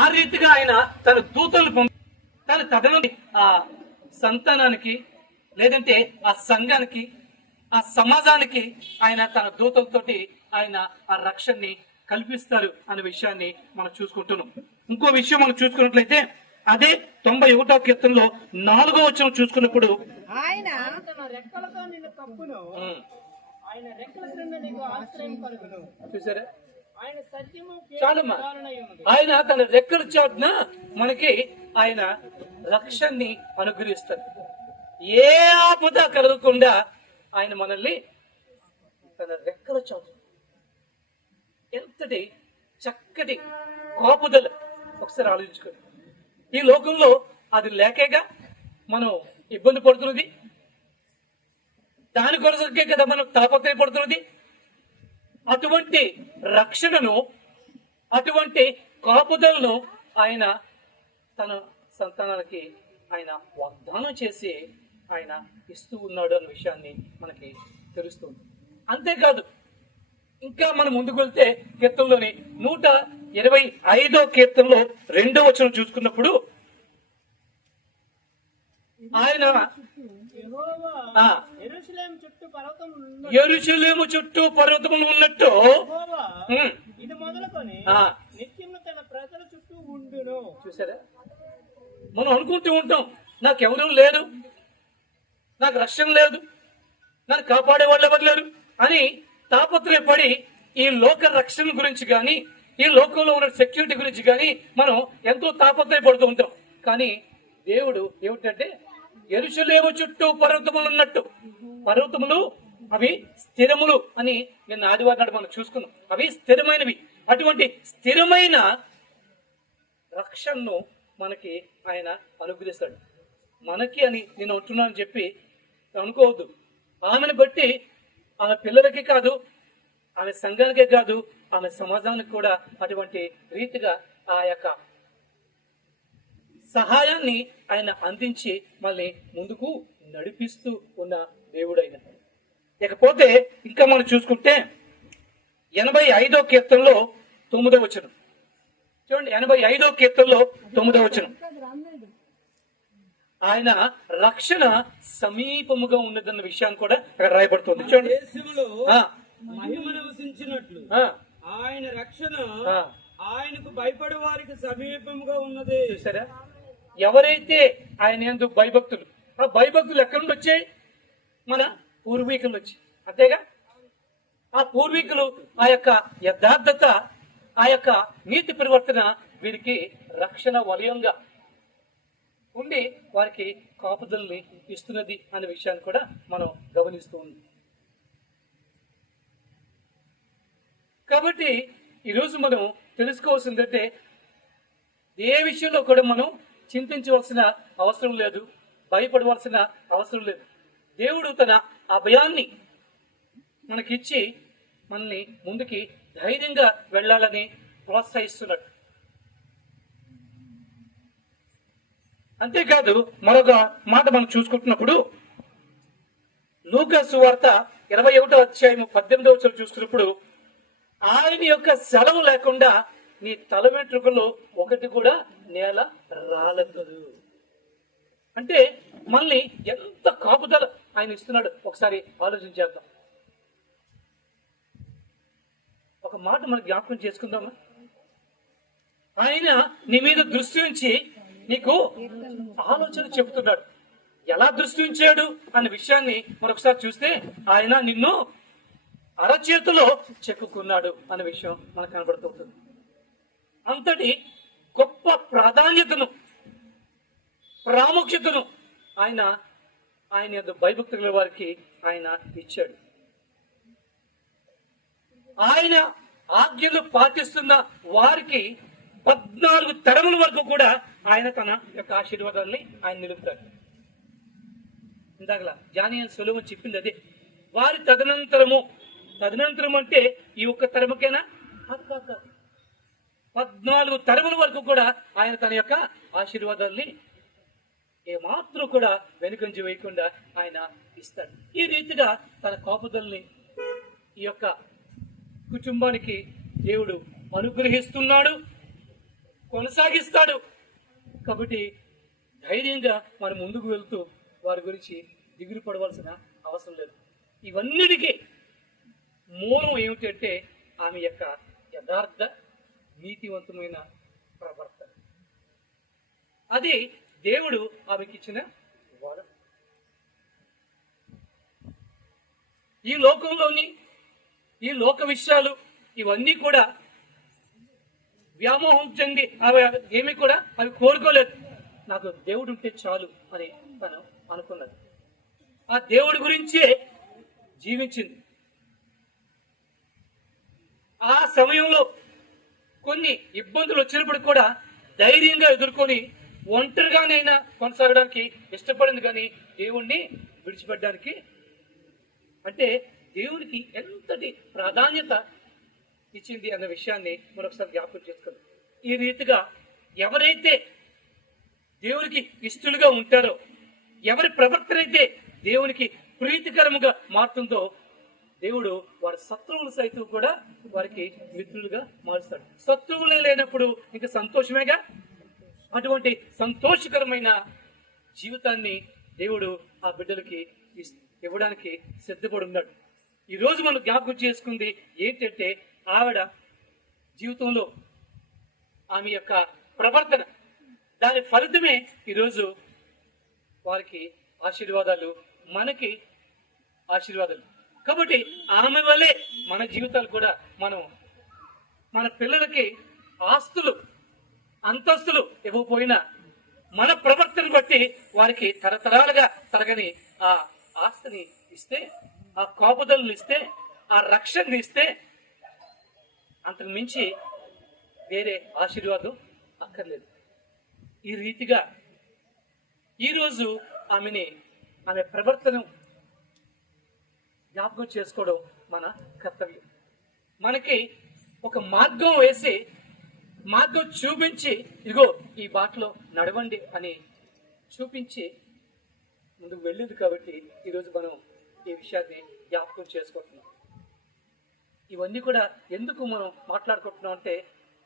ఆ రీతిగా ఆయన తన దూతలు తన తదనంతరం ఆ సంతానానికి లేదంటే ఆ సంఘానికి ఆ సమాజానికి ఆయన తన దూతలతోటి ఆయన ఆ రక్షణని కల్పిస్తారు అనే విషయాన్ని మనం చూసుకుంటున్నాం. ఇంకో విషయం మనం చూసుకున్నట్లయితే అదే 91వ కీర్తనలో 4వ వచనం చూసుకున్నప్పుడు ఆయన తన రెక్కలతో నిన్ను కప్పును, ఆయన రెక్కల క్రింద నీకు ఆశ్రయం కలుగును. చూసారా, ఆయన సత్యము చాలమ్మా, ఆయన తన రెక్కల చాటున మనకి ఆయన రక్షణని అనుగ్రహిస్తారు. ఏ ఆపద కలగకుండా ఆయన మనల్ని తన రెక్కల చాటు ఎంతటి చక్కటి కాపుదల ఒకసారి ఆలోచించుకోండి. ఈ లోకంలో అది లేకేగా మనం ఇబ్బంది పడుతున్నది, దాని కొరకే కదా మనం తాపత్రయపడుతున్నది. అటువంటి రక్షణను, అటువంటి కాపుదలను ఆయన తన సంతానానికి ఆయన వాగ్దానం చేసి ఆయన ఇస్తూ ఉన్నాడు అన్న విషయాన్ని మనకి తెలుస్తుంది. అంతేకాదు, ఇంకా మనం ముందుకు వెళ్తే కీర్తనలోని 125వ కీర్తనలో 2వ వచనం చూసుకున్నప్పుడు ఆయన యెరూషలేము చుట్టూ పర్వతములు ఉన్నట్టు ఇది మొదలుకొని నిత్యము తన ప్రజల చుట్టూ ఉండును. చూసారా, మనం అనుకుంటూ ఉంటాం నాకెవరూ లేరు, నాకు రక్షణ లేదు, నన్ను కాపాడే వాళ్ళు ఎవరు లేరు అని తాపత్రయపడి ఈ లోక రక్షణ గురించి కానీ ఈ లోకంలో ఉన్న సెక్యూరిటీ గురించి కానీ మనం ఎంతో తాపత్రయపడుతూ ఉంటాం. కానీ దేవుడు ఏమిటంటే యెరూషలేము చుట్టూ పర్వతములు ఉన్నట్టు, పర్వతములు అవి స్థిరములు అని నిన్న ఆదివారం నాడు మనం చూసుకున్నాం. అవి స్థిరమైనవి. అటువంటి స్థిరమైన రక్షణను మనకి ఆయన అనుగ్రహిస్తాడు. మనకి అని నేను అంటున్నానని చెప్పి అనుకోవద్దు. ఆమెను బట్టి ఆమె పిల్లలకి కాదు, ఆమె సంఘానికే కాదు, ఆమె సమాజానికి కూడా అటువంటి రీతిగా ఆ యొక్క సహాయాన్ని ఆయన అందించి మళ్ళీ ముందుకు నడిపిస్తూ ఉన్న దేవుడు ఆయన. ఇకపోతే ఇంకా మనం చూసుకుంటే 85వ కీర్తనలో 9వ వచనం చూడండి. 85వ కీర్తనలో 9వ వచనం, ఆయన రక్షణ సమీపముగా ఉన్నదన్న విషయాన్ని కూడా అక్కడ రాయబడుతుంది. చూడండి, మహిమ నివసించినట్లు ఆయన రక్షణ ఆయనకు భయపడే వారికి సమీపముగా ఉన్నది. చూసారా, ఎవరైతే ఆయన ఎందుకు భయభక్తులు, ఆ భయభక్తులు ఎక్కడి నుండి వచ్చాయి? మన పూర్వీకులు వచ్చి, అంతేగా. ఆ పూర్వీకులు ఆ యొక్క యథార్థత, ఆ యొక్క నీతి పరివర్తన వీరికి రక్షణ వలయంగా ఉండి వారికి కాపుదల్ని ఇస్తున్నది అనే విషయాన్ని కూడా మనం గమనిస్తూ ఉన్నాం. కాబట్టి ఈరోజు మనం తెలుసుకోవాల్సిందంటే ఏ విషయంలో కూడా మనం చింతించవలసిన అవసరం లేదు, భయపడవలసిన అవసరం లేదు. దేవుడు తన అభయాన్ని మనకిచ్చి మనల్ని ముందుకి ధైర్యంగా వెళ్ళాలని ప్రోత్సహిస్తున్నాడు. అంతేకాదు, మరొక మాట మనం చూసుకుంటున్నప్పుడు లూకా సువార్త 21వ అధ్యాయం 18వ వచనం చూసుకున్నప్పుడు ఆయన యొక్క సెలవు లేకుండా నీ తల వెంట్రుకలు ఒకటి కూడా నేల రాలదు. అంటే మళ్ళీ ఎంత కాపుదల ఆయన ఇస్తున్నాడు ఒకసారి ఆలోచించేద్దాం. ఒక మాట మనం జ్ఞాపకం చేసుకుందామా? ఆయన నీ మీద దృష్టి ఉంచి నీకు ఆలోచన చెబుతున్నాడు. ఎలా దృష్టి ఉంచాడు అనే విషయాన్ని మరొకసారి చూస్తే ఆయన నిన్ను అరచేతిలో చెక్కుకున్నాడు అనే విషయం మనకు కనబడుతుంటుంది. అంతటి గొప్ప ప్రాధాన్యతను, ప్రాముఖ్యతను ఆయన భయభక్తుల వారికి ఆయన ఇచ్చాడు. ఆయన ఆజ్ఞలు పాటిస్తున్న వారికి 14 తరముల వరకు కూడా ఆయన తన యొక్క ఆశీర్వాదాన్ని ఆయన నిలుపుతాడు. ఇందాకలా జానియల్ సొలొమోన్ చెప్పింది అదే. వారి తదనంతరం అంటే ఈ ఒక్క తరముకేనా? 14 తరముల వరకు కూడా ఆయన తన యొక్క ఆశీర్వాదాన్ని ఏమాత్రం కూడా వెనుకంజ వేయకుండా ఆయన ఇస్తాడు. ఈ రీతిగా తన కాపుదల్ని ఈ యొక్క కుటుంబానికి దేవుడు అనుగ్రహిస్తున్నాడు. కొనసాగిస్తాడు. కాబట్టి ధైర్యంగా మనం ముందుకు వెళ్తూ వారి గురించి దిగులు పడవలసిన అవసరం లేదు. ఇవన్నిటికీ మూలం ఏమిటంటే ఆమె యొక్క యథార్థ నీతివంతమైన ప్రవర్తన. అది దేవుడు ఆమెకి ఇచ్చిన వరం. ఈ లోకంలోని ఈ లోక విషయాలు ఇవన్నీ కూడా వ్యామోహం చెంది ఏమి కూడా అవి కోరుకోలేదు. నాకు దేవుడు ఉంటే చాలు అని తను అనుకున్నది. ఆ దేవుడి గురించే జీవించింది. ఆ సమయంలో కొన్ని ఇబ్బందులు వచ్చినప్పుడు కూడా ధైర్యంగా ఎదుర్కొని ఒంటరిగానైనా కొనసాగడానికి ఇష్టపడింది, కానీ దేవుణ్ణి విడిచిపెట్టడానికి. అంటే దేవునికి ఎంతటి ప్రాధాన్యత ఇచ్చింది అన్న విషయాన్ని మరొకసారి జ్ఞాపకం చేసుకుందాం. ఈ రీతిగా ఎవరైతే దేవునికి ఇష్టలుగా ఉంటారో, ఎవరి ప్రవర్తన అయితే దేవునికి ప్రీతికరముగా మారుతుందో, దేవుడు వారి శత్రువులు సైతం కూడా వారికి మిత్రులుగా మారుస్తాడు. శత్రువులే లేనప్పుడు ఇంకా సంతోషమేగా. అటువంటి సంతోషకరమైన జీవితాన్ని దేవుడు ఆ బిడ్డలకి ఇవ్వడానికి సిద్ధపడి ఉన్నాడు. ఈ రోజు మనం జ్ఞాపకం చేసుకుంది ఏంటంటే ఆవిడ జీవితంలో ఆమె యొక్క ప్రవర్తన, దాని ఫలితమే ఈరోజు వారికి ఆశీర్వాదాలు, మనకి ఆశీర్వాదాలు. కాబట్టి ఆమె వల్లే మన జీవితాలు కూడా మనం మన పిల్లలకి ఆస్తులు అంతస్తులు ఇవ్వకపోయినా మన ప్రవర్తన బట్టి వారికి తరతరాలుగా తరగని ఆ ఆస్తిని ఇస్తే, ఆ కాపుదలను ఇస్తే, ఆ రక్షణని ఇస్తే అంతకు మించి వేరే ఆశీర్వాదం అక్కర్లేదు. ఈ రీతిగా ఈరోజు ఆమె ప్రవర్తన జ్ఞాపకం చేసుకోవడం మన కర్తవ్యం. మనకి ఒక మార్గం వేసి, మార్గం చూపించి, ఇదిగో ఈ బాటలో నడవండి అని చూపించి ముందుకు వెళ్ళింది. కాబట్టి ఈరోజు మనం ఈ విషయాన్ని జ్ఞాపకం చేసుకుంటున్నాం. ఇవన్నీ కూడా ఎందుకు మనం మాట్లాడుకుంటున్నాం అంటే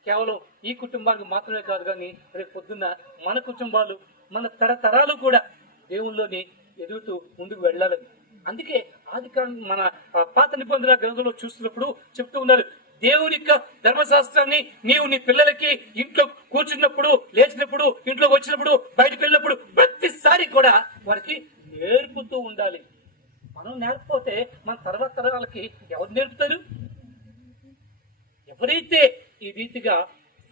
కేవలం ఈ కుటుంబానికి మాత్రమే కాదు, కానీ రేపు పొద్దున్న మన కుటుంబాలు, మన తరతరాలు కూడా దేవుళ్ళలోని ఎదుగుతూ ముందుకు వెళ్ళాలని. అందుకే మన పాత నిబంధన గ్రంథంలో చూస్తున్నప్పుడు చెప్తూ ఉన్నారు, దేవుని యొక్క ధర్మశాస్త్రాన్ని నీవు నీ పిల్లలకి ఇంట్లో కూర్చున్నప్పుడు, లేచినప్పుడు, ఇంట్లోకి వచ్చినప్పుడు, బయటకు వెళ్ళినప్పుడు ప్రతిసారి కూడా వారికి నేర్పుతూ ఉండాలి. మనం నేర్పకపోతే మన తర్వాత తరాలకి ఎవరు నేర్పుతారు? ఎవరైతే ఈ రీతిగా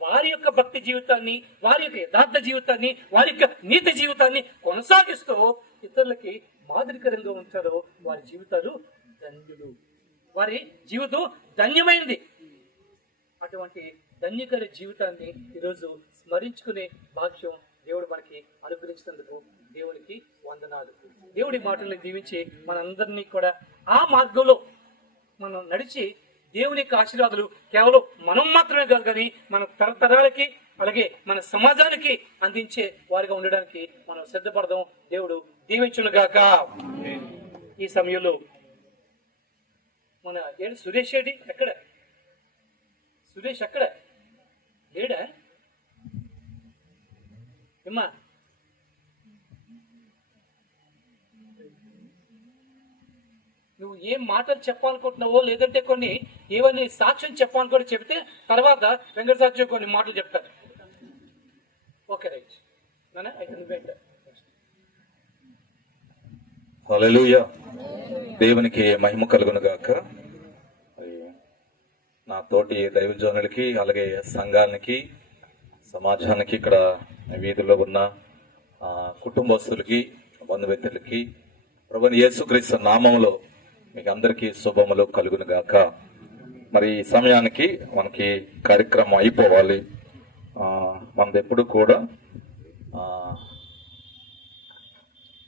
వారి యొక్క భక్తి జీవితాన్ని, వారి యొక్క యథార్థ జీవితాన్ని, వారి యొక్క నీతి జీవితాన్ని కొనసాగిస్తూ ఇతరులకి మాదిరికరంగా ఉంటారో వారి జీవితాలు ధన్యులు, వారి జీవితం ధన్యమైంది. అటువంటి ధన్యకర జీవితాన్ని ఈరోజు స్మరించుకునే భాగ్యం దేవుడు మనకి అనుగ్రహించినందుకు దేవునికి వందనాలు. దేవుడి మాటల్ని దీవించి మనందరినీ కూడా ఆ మార్గంలో మనం నడిచి దేవుని యొక్క ఆశీర్వాదాలు కేవలం మనం మాత్రమే కాదు, కానీ మన తరతరాలకి, అలాగే మన సమాజానికి అందించే వారిగా ఉండడానికి మనం సిద్ధపడదాం. దేవుడు దీవించునుగాక. ఈ సమయంలో మన సురేష్ రెడ్డి ఎక్కడ? సురేష్ అక్కడ లేడా? ఏమ్మా నువ్వు ఏం మాటలు చెప్పాలనుకుంటున్నావో, లేదంటే కొన్ని ఏవన్నీ సాక్ష్యం చెప్పాలనుకుంటే చెప్తే తర్వాత వెంకట సాక్ష్యం కొన్ని మాటలు చెప్తారు. ఓకే రైట్ నాన్న, అయితే నువ్వేంట. హల్లెలూయా. దేవునికి మహిమ కలుగును గాక. నా తోటి దైవజనులకి, అలాగే సంఘానికి, సమాజానికి, ఇక్కడ వీధుల్లో ఉన్న కుటుంబస్తులకి, బంధుమిత్రులకి ప్రభువైన యేసుక్రీస్తు నామములో మీకు అందరికీ శుభములు కలుగును గాక. మరి ఈ సమయానికి మనకి కార్యక్రమం అయిపోవాలి. మనది ఎప్పుడు కూడా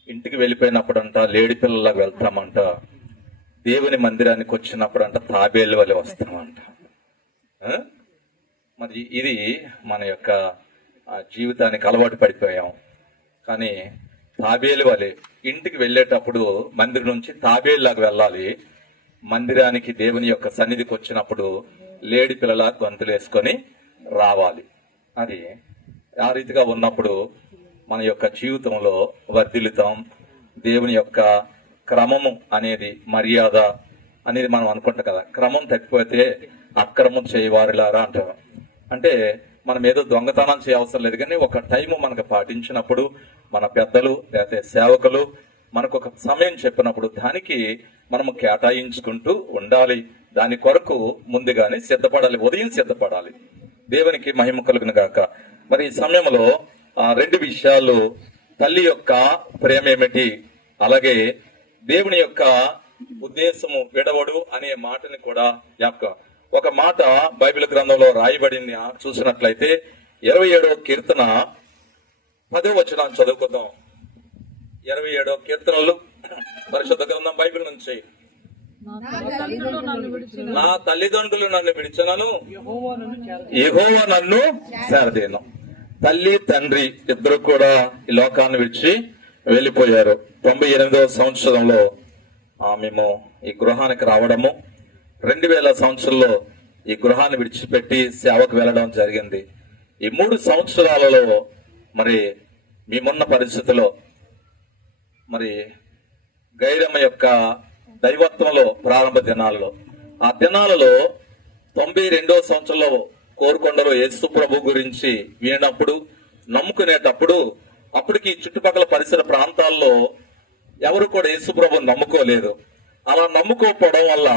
ఇంటికి వెళ్ళిపోయినప్పుడంట లేడి పిల్లలాగా వెళ్తామంట, దేవుని మందిరానికి వచ్చినప్పుడంట తాబేలు వలె వస్తామంట. మరి ఇది మన యొక్క జీవితానికి అలవాటు పడిపోయాం. కానీ తాబేలు వలె ఇంటికి వెళ్ళేటప్పుడు మందిరం నుంచి తాబేలులాగా వెళ్ళాలి. మందిరానికి దేవుని యొక్క సన్నిధికి వచ్చినప్పుడు లేడి పిల్లలా గొంతులు వేసుకొని రావాలి. అది ఆ రీతిగా ఉన్నప్పుడు మన యొక్క జీవితంలో వర్ధిల్లుతాం. దేవుని యొక్క క్రమము అనేది, మర్యాద అనేది మనం అనుకుంటాం కదా, క్రమం తప్పిపోతే అక్రమం చేయవారులారా అంటారు. అంటే మనం ఏదో దొంగతనం చేయవసరం లేదు, కానీ ఒక టైము మనకు పాటించినప్పుడు మన పెద్దలు లేకపోతే సేవకులు మనకు ఒక సమయం చెప్పినప్పుడు దానికి మనము కేటాయించుకుంటూ ఉండాలి. దాని కొరకు ముందుగానే సిద్ధపడాలి, ఉదయం సిద్ధపడాలి. దేవునికి మహిమ కలుగును గాక. మరి ఈ సమయంలో రెండు విషయాలు, తల్లి యొక్క ప్రేమ ఏమిటి, అలాగే దేవుని యొక్క ఉద్దేశము విడవడు అనే మాటని కూడా జ్ఞాపకం. ఒక మాట బైబిల్ గ్రంథంలో రాయబడింది చూసినట్లయితే 27వ కీర్తన 10వ వచనం చదువుకుందాం. 27వ కీర్తనలు పరిశుద్ధ గ్రంథం బైబిల్ నుంచి. నా తల్లిదండ్రులు నన్ను విడిచినను యెహోవా నన్ను చేరదీను. తల్లి తండ్రి ఇద్దరు కూడా ఈ లోకాన్ని విడిచి వెళ్లిపోయారు. 98వ సంవత్సరంలో మేము ఈ గృహానికి రావడము, 2000 సంవత్సరంలో ఈ గృహాన్ని విడిచిపెట్టి సేవకు వెళ్ళడం జరిగింది. ఈ 3 సంవత్సరాలలో మరి మేమున్న పరిస్థితిలో మరి గైరమ్మ యొక్క దైవత్వంలో ప్రారంభ దినాలలో, ఆ దినాలలో 92వ సంవత్సరంలో కోరుకొండలో యేసు ప్రభు గురించి వినప్పుడు, నమ్ముకునేటప్పుడు, అప్పటికి చుట్టుపక్కల పరిసర ప్రాంతాల్లో ఎవరు కూడా యేసు ప్రభుని నమ్ముకోలేదు. అలా నమ్ముకోకపోవడం వల్ల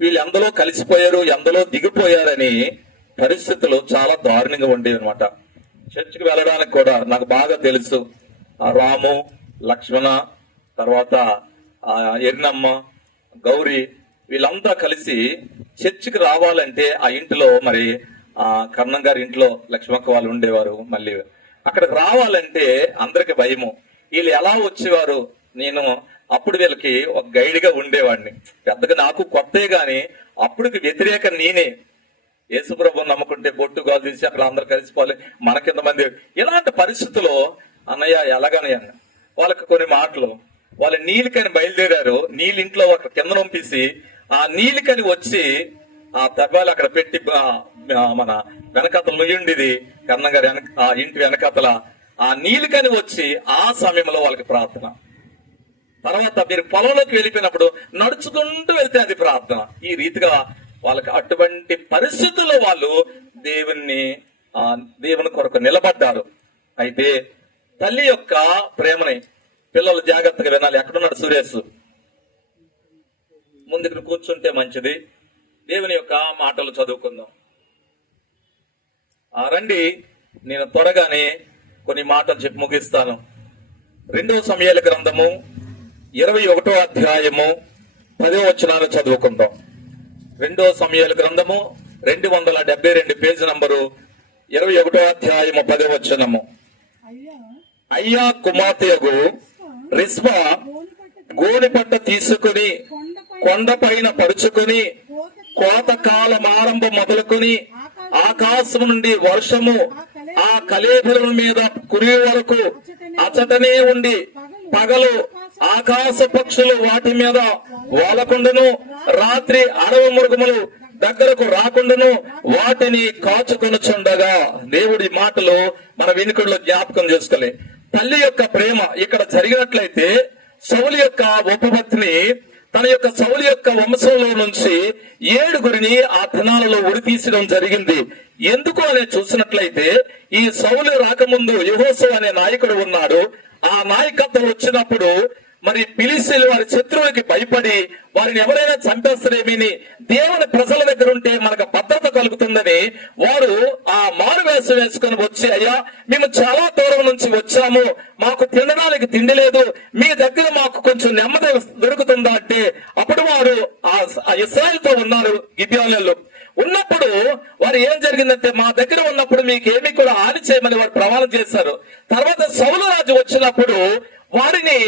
వీళ్ళు ఎందలో కలిసిపోయారు, ఎందలో దిగిపోయారని పరిస్థితులు చాలా దారుణంగా ఉండేవి అనమాట. చర్చికి వెళ్ళడానికి కూడా నాకు బాగా తెలుసు. రాము, లక్ష్మణ, తర్వాత ఎర్నమ్మ, గౌరీ వీళ్ళంతా కలిసి చర్చికి రావాలంటే ఆ ఇంటిలో మరి కర్ణం గారి ఇంట్లో లక్ష్మక్క వాళ్ళు ఉండేవారు. మళ్ళీ అక్కడికి రావాలంటే అందరికి భయము. వీళ్ళు ఎలా వచ్చేవారు, నేను అప్పుడు వీళ్ళకి ఒక గైడ్ గా ఉండేవాడిని. పెద్దగా నాకు కొత్తే గాని అప్పుడుకి వ్యతిరేక నేనే. యేసుప్రభు నమ్ముకుంటే బొట్టు గాలు తీసి అక్కడ అందరు కలిసిపోవాలి, మనకింతమంది. ఇలాంటి పరిస్థితుల్లో అన్నయ్య ఎలాగనయ్య వాళ్ళకి కొన్ని మాటలు, వాళ్ళు నీలికని బయలుదేరారు. నీళ్ళింట్లో ఒక కింద పంపేసి ఆ నీలికని వచ్చి ఆ తబ్బాలు అక్కడ పెట్టి మన వెనకతలు నుయ్యుండిది కర్ణం గారి ఆ ఇంటి వెనకతల ఆ నీలికని వచ్చి ఆ సమయంలో వాళ్ళకి ప్రార్థన. తర్వాత మీరు పొలంలోకి వెళ్ళిపోయినప్పుడు నడుచుకుంటూ వెళ్తే అది ప్రార్థన. ఈ రీతిగా వాళ్ళకి అటువంటి పరిస్థితుల్లో వాళ్ళు దేవుని కొరకు నిలబడ్డారు. అయితే తల్లి యొక్క ప్రేమని పిల్లలు జాగ్రత్తగా వినాలి. ఎక్కడున్నాడు సురేష్? ముందుకు కూర్చుంటే మంచిది. దేవుని యొక్క మాటలు చదువుకుందాం. రండి, నేను త్వరగానే కొన్ని మాటలు చెప్పి ముగిస్తాను. 2వ సమూయేలు గ్రంథము 21వ అధ్యాయము 10వ వచనాలు చదువుకుందాం. 2వ సమూయేలు గ్రంథము 272 పేజీ నంబరు 21వ అధ్యాయము 10వ వచనము. అయ్యా కుమార్తెయగు రిస్పా గోనెపట్ట తీసుకుని కొండపైన పరుచుకుని కోతకాలం ఆరంభం మొదలుకొని ఆకాశం నుండి వర్షము ఆ కలేబుల మీద కురి వరకు అచటనే ఉండి పగలు ఆకాశ పక్షులు వాటి మీద వాలకుండాను రాత్రి అడవి మృగములు దగ్గరకు రాకుండాను వాటిని కాచుకొనుచుండగా. దేవుడి మాటలు మన వెనుకల్లో జ్ఞాపకం చేసుకోలే. తల్లి యొక్క ప్రేమ ఇక్కడ జరిగినట్లయితే సౌలు యొక్క ఉపపత్ని తన యొక్క సౌలు యొక్క వంశంలో నుంచి 7గురిని ఆ దినాలలో ఉరితీసడం జరిగింది. ఎందుకు అని చూసినట్లయితే ఈ సౌలు రాకముందు యెహోషువ అనే నాయకుడు ఉన్నాడు. ఆ నాయకత్వం వచ్చినప్పుడు మరి ఫిలిష్తీయులు వారి శత్రువులకి భయపడి వారిని ఎవరైనా చంపేస్తారేమని, దేవుని ప్రజల దగ్గర ఉంటే మనకు భద్రత కలుగుతుందని వారు ఆ మారువేషం వేసుకుని వచ్చి, అయ్యా మేము చాలా దూరం నుంచి వచ్చాము, మాకు తినడానికి తిండి లేదు, మీ దగ్గర మాకు కొంచెం నెమ్మది దొరుకుతుందా అంటే అప్పుడు వారు ఆ ఇశ్రాయేలుతో ఉన్నారు. గిబియోనీయులు ఉన్నప్పుడు వారు ఏం జరిగిందంటే మా దగ్గర ఉన్నప్పుడు మీకేమీ కూడా హాని చేయమని వారు ప్రమాణం చేశారు. తర్వాత సౌలు రాజు వచ్చినప్పుడు వారిని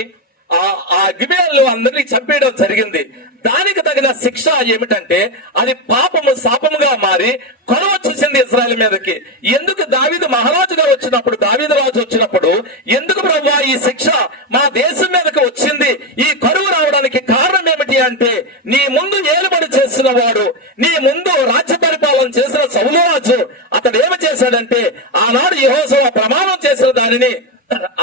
ఆ గిబియోనీయులు అందరినీ చంపేయడం జరిగింది. దానికి తగిన శిక్ష ఏమిటంటే అది పాపము శాపముగా మారి కొన వచ్చేసింది ఇశ్రాయేలు మీదకి. ఎందుకు దావీదు మహారాజుగా వచ్చినప్పుడు, దావీదు రాజు వచ్చినప్పుడు ఎందుకు ప్రభువా ఈ శిక్ష మా దేశం మీదకి వచ్చింది, ఈ కరువు రావడానికి కారణం ఏమిటి అంటే నీ ముందు ఏలుబడి చేసి వచ్చిన వాడు నీ ముందు రాజ్య పరిపాలన చేసిన సౌలు రాజు అతడు ఏమి చేశాడంటే ఆనాడు యెహోషువ ప్రమాణం చేసిన దానిని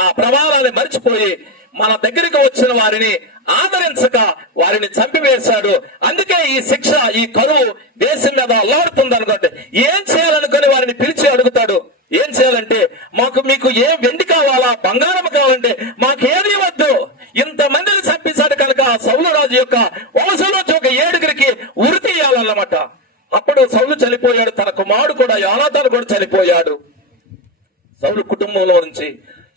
ఆ ప్రమాణాన్ని మర్చిపోయి మన దగ్గరికి వచ్చిన వారిని ఆదరించక వారిని చంపివేశాడు. అందుకే ఈ శిక్ష, ఈ కరువు దేశం మీద అల్లాడుతుంది అనుకోండి. ఏం చేయాలనుకుని వారిని పిలిచి అడుగుతాడు. ఏం చేయాలంటే మీకు ఏ వెండి కావాలా, బంగారం కావాలంటే మాకేది వద్దు. ఇంతమందిని చంపించాడు కనుక సౌలు రాజు యొక్క వంశంలో ఒక 7 ఉరి తీయాలన్నమాట. అప్పుడు సౌలు చనిపోయాడు, తన కుమారుడు కూడా యోనాతాను కూడా చనిపోయాడు. సౌలు కుటుంబంలో నుంచి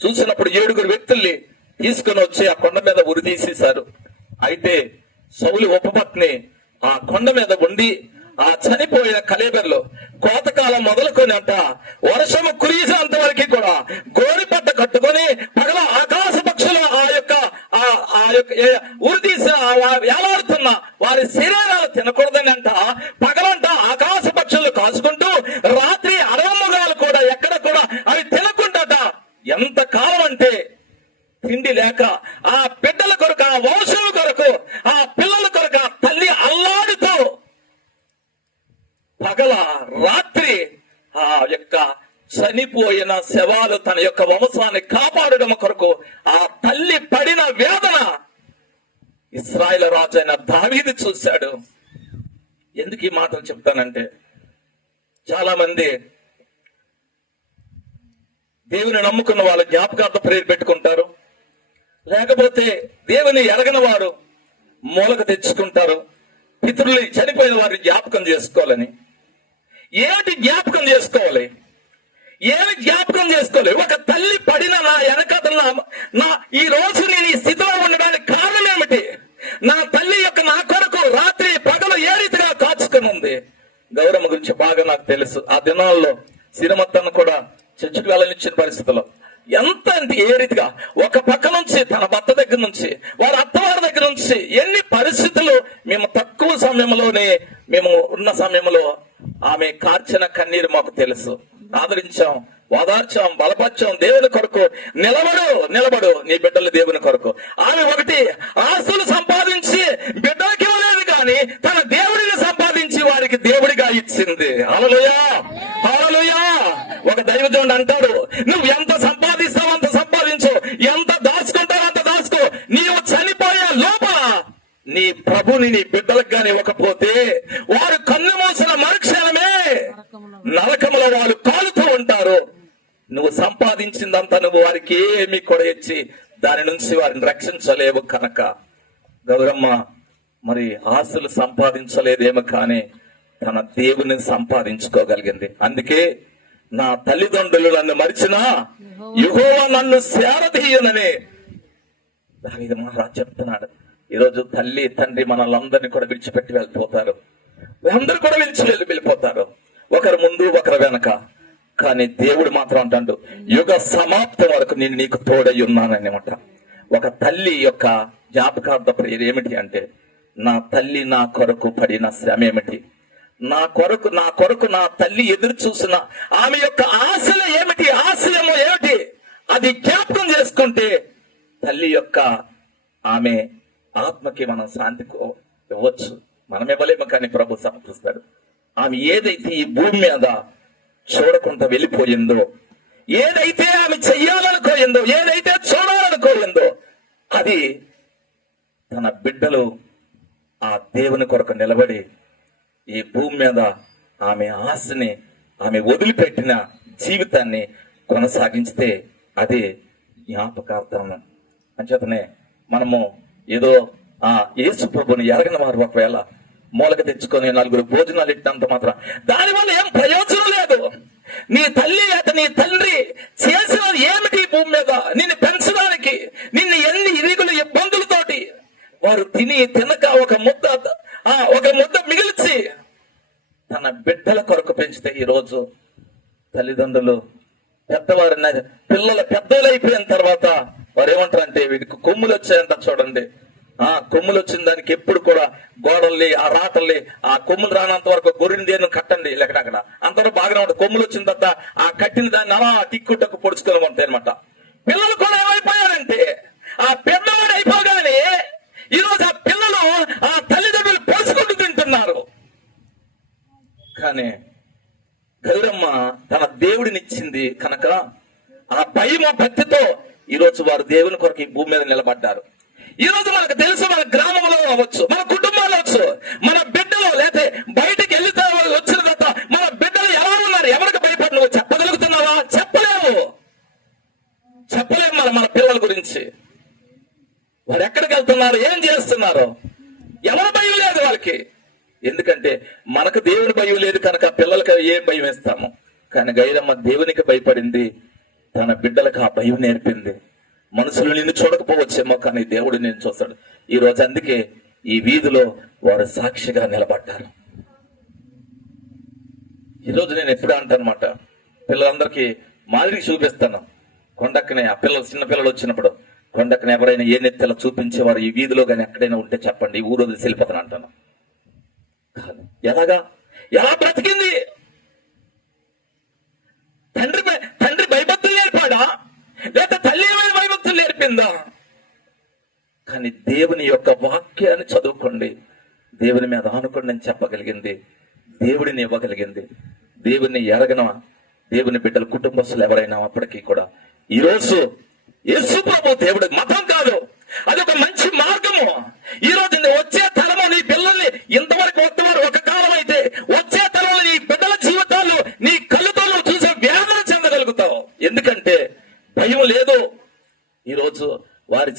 చూసినప్పుడు 7 వ్యక్తుల్ని తీసుకుని వచ్చి ఆ కొండ మీద ఉరి తీసేశారు. అయితే సౌలు ఉపపత్ని ఆ కొండ మీద ఉండి ఆ చనిపోయిన కళేబెర్లో కోతకాలం మొదలుకొని అంట వర్షము కురిసేంత వరకు కూడా గోరిపట్ట కట్టుకొని పగల ఆకాశ పక్షులు ఆ యొక్క ఉరి తీసి వేలాడుతున్న వారి శరీరాలు తినకూడదని అంట పగలంట ఆకాశ పక్షులు కాచుకుంటూ రాత్రి అడవమృగాలు కూడా ఎక్కడ కూడా అవి తినకుండాట. ఎంత కాలం అంటే తిండి లేక ఆ బిడ్డల కొరకు, ఆ వంశం కొరకు, ఆ పిల్లల కొరకు ఆ తల్లి అల్లాడుతూ పగల రాత్రి ఆ యొక్క చనిపోయిన శవాలు తన యొక్క వంశాన్ని కాపాడడం కొరకు ఆ తల్లి పడిన వేదన ఇశ్రాయేలు రాజు అయిన దావీదు చూశాడు. ఎందుకు ఈ మాటలు చెప్తానంటే చాలా మంది దేవుని నమ్ముకున్న వాళ్ళు జ్ఞాపకార్థ ప్రేరు పెట్టుకుంటారు, లేకపోతే దేవుని ఎరగని వారు మూలక తెచ్చుకుంటారు. పితరులు చనిపోయిన వారిని జ్ఞాపకం చేసుకోవాలని. ఏమిటి జ్ఞాపకం చేసుకోవాలి? ఏమి జ్ఞాపకం చేసుకోవాలి? ఒక తల్లి పడిన నా వెనకతల నా ఈ రోజు నేను ఈ స్థితిలో ఉండడానికి కారణం ఏమిటి? నా తల్లి యొక్క నా కొరకు రాత్రి పగలు ఏ రీతిగా కాచుకుని ఉంది. గౌరమ్మ గురించి బాగా నాకు తెలుసు. ఆ దినాల్లో సిరిమత్తను కూడా చర్చకు వెళ్ళనిచ్చిన పరిస్థితుల్లో ఎంత అంటే ఏ రీతిగా ఒక పక్క నుంచి తన భర్త దగ్గర నుంచి వారి అత్తవారి దగ్గర నుంచి ఎన్ని పరిస్థితులు మేము తక్కువ సమయంలోనే మేము ఉన్న సమయంలో ఆమె కార్చిన కన్నీరు మాకు తెలుసు. ఆదరించాం, ఓదార్చాం, బలపరిచాం. దేవుని కొరకు నిలబడు నీ బిడ్డలు దేవుని కొరకు. ఆమె ఒకటి ఆస్తులు సంపాదించి బిడ్డలకి ఇవ్వలేదు కానీ తన దేవుడిని సంపాదించి వారికి దేవుడిగా ఇచ్చింది. హల్లెలూయా, హల్లెలూయా. ఒక దైవజనుడు అంటాడు, నువ్వు ఎంత సంపాదిస్తావు అంత సంపాదించు, ఎంత దాచుకుంటావు అంత దాచుకో, నీవు చనిపోయే లోపల నీ ప్రభుని నీ బిడ్డలకు గాని ఇవ్వకపోతే వారు కన్ను మూసిన మరుక్షణమే నరకములో వాళ్ళు కాలుతూ ఉంటారు. నువ్వు సంపాదించిందంతా నువ్వు వారికి ఏమి కూడా ఇచ్చి దాని నుంచి వారిని రక్షించలేవు కనుక గౌరమ్మ మరి ఆస్తులు సంపాదించలేదేమో కానీ తన దేవుని సంపాదించుకోగలిగింది. అందుకే నా తల్లిదండ్రులు నన్ను మరిచినా యెహోవా నన్ను సేరదీయునని దావీదు మహారాజు చెప్తున్నాడు. ఈరోజు తల్లి తండ్రి మనల్ని కూడా విడిచిపెట్టి వెళ్ళిపోతారు. అందరూ కూడా వెళ్ళిపోతారు, ఒకరు ముందు ఒకరు వెనక. కానీ దేవుడు మాత్రం అంటాడు, యుగ సమాప్తం వరకు నేను నీకు తోడై ఉన్నానన్నమాట. ఒక తల్లి యొక్క జ్ఞాపకార్థ ప్రేరు ఏమిటి అంటే నా తల్లి నా కొరకు పడిన శ్రమ ఏమిటి, నా కొరకు నా తల్లి ఎదురు చూసిన ఆమె యొక్క ఆశలు ఏమిటి, ఆశయము ఏమిటి, అది జ్ఞాపకం చేసుకుంటే తల్లి యొక్క ఆమె ఆత్మకి మనం శాంతి ఇవ్వచ్చు. మనం ఇవ్వలేము కానీ ప్రభు సమకూరుస్తాడు. ఆమె ఏదైతే ఈ భూమి మీద చూడకుండా వెళ్ళిపోయిందో, ఏదైతే ఆమె చెయ్యాలనుకోయిందో, ఏదైతే చూడాలనుకోయిందో అది తన బిడ్డలు ఆ దేవుని కొరకు నిలబడి ఈ భూమి మీద ఆమె ఆశని ఆమె వదిలిపెట్టిన జీవితాన్ని కొనసాగిస్తే అదే జ్ఞాపకార్థం. అంచేతనే మనము ఏదో యేసు ప్రభుని ఎరగని వారు ఒకవేళ మూలక తెచ్చుకొని 4 భోజనాలు ఇట్టినంత మాత్రం దానివల్ల ఏం ప్రయోజనం లేదు. నీ తల్లి నీ తండ్రి చేసిన ఏమిటి భూమి మీద నిన్ను పెంచడానికి, నిన్ను ఎన్ని ఇరుగులు ఇబ్బందులతోటి వారు తినక ఒక ముద్ద మిగిల్చి తన బిడ్డల కొరకు పెంచితే ఈరోజు తల్లిదండ్రులు పెద్దవారు పిల్లలు పెద్దలు అయిపోయిన తర్వాత వారు ఏమంటారంటే వీడికి కొమ్ములు వచ్చాయంట చూడండి. కొమ్ములు వచ్చిన దానికి ఎప్పుడు కూడా గోడల్ని ఆ రాటల్ని ఆ కొమ్ములు రానంత వరకు గొర్రెని దేని కట్టండి అక్కడ అంతవరకు బాగానే ఉంటుంది. కొమ్ములు వచ్చిన తర్వాత ఆ కట్టిన దాన్ని అలా టిక్కుటకు పొడుచుకొని ఉంటాయి అనమాట. పిల్లలు కూడా ఏమైపోయారంటే ఆ పెద్దవాడు అయిపోగానే ఈరోజు ఆ పిల్లలు ఆ తల్లిదండ్రులు పొడుచుకుంటూ తింటున్నారు. కలిగింది కనుక ఆ భయం భక్తితో ఈ రోజు వారు దేవుని కొరకు ఈ భూమి మీద నిలబడ్డారు. ఈ రోజు మనకు తెలుసు, మన గ్రామంలో అవ్వచ్చు, మన కుటుంబాల్లో అవచ్చు, మన బిడ్డలు లేకపోతే బయటకు వెళ్తే వచ్చిన తర్వాత మన బిడ్డలు ఎలా ఉన్నారు, ఎవరికి భయపడి నువ్వు చెప్పగలుగుతున్నావా? చెప్పలేము మన పిల్లల గురించి. వారు ఎక్కడికి వెళ్తున్నారు, ఏం చేస్తున్నారు, ఎవరి భయం లేదు వాళ్ళకి. ఎందుకంటే మనకు దేవుని భయం లేదు కనుక పిల్లలకి ఏం భయం వేస్తాము. కానీ గైరమ్మ దేవునికి భయపడింది, తన బిడ్డలకు ఆ భయం నేర్పింది. మనుషులు నిన్ను చూడకపోవచ్చేమో కానీ దేవుడు నేను చూస్తాడు. ఈ రోజు అందుకే ఈ వీధిలో వారు సాక్షిగా నిలబడ్డారు. ఈరోజు నేను ఎప్పుడు అంటానమాట, పిల్లలందరికీ మాదిరికి చూపిస్తాను. కొండక్కనే ఆ పిల్లలు, చిన్న పిల్లలు వచ్చినప్పుడు కొండక్కనే ఎవరైనా ఏ నెత్తెలా చూపించేవారు ఈ వీధిలో కానీ ఎక్కడైనా ఉంటే చెప్పండి, ఈ ఊరు వదిలి వెళ్ళిపోతాను అంటాను. కాదు, ఎలా బ్రతికింది? తండ్రి భయభక్తులు నేర్పాడా, లేదా తల్లి ఏమైనా భయభక్తులు నేర్పిందా? కానీ దేవుని యొక్క వాక్యాన్ని చదువుకోండి, దేవుని మీద ఆనుకోండి అని చెప్పగలిగింది, దేవుడిని ఇవ్వగలిగింది. దేవుని ఎరగన దేవుని బిడ్డల కుటుంబస్తులు ఎవరైనా అప్పటికీ కూడా ఈరోజు యేసు ప్రభు దేవుడు మతం కాదు, అది ఒక మంచి మార్గము. ఈ రోజు వచ్చే తరము నీ పిల్లల్ని ఇంతవరకు వస్తున్నారు ఒక కాలం అయితే, వచ్చే తరంలో నీ బిడ్డల జీవితాల్లో నీ కళ్ళతో నువ్వు చూసే వేదన చెందగలుగుతావు. ఎందుకంటే భయం లేదు. ఈరోజు వారి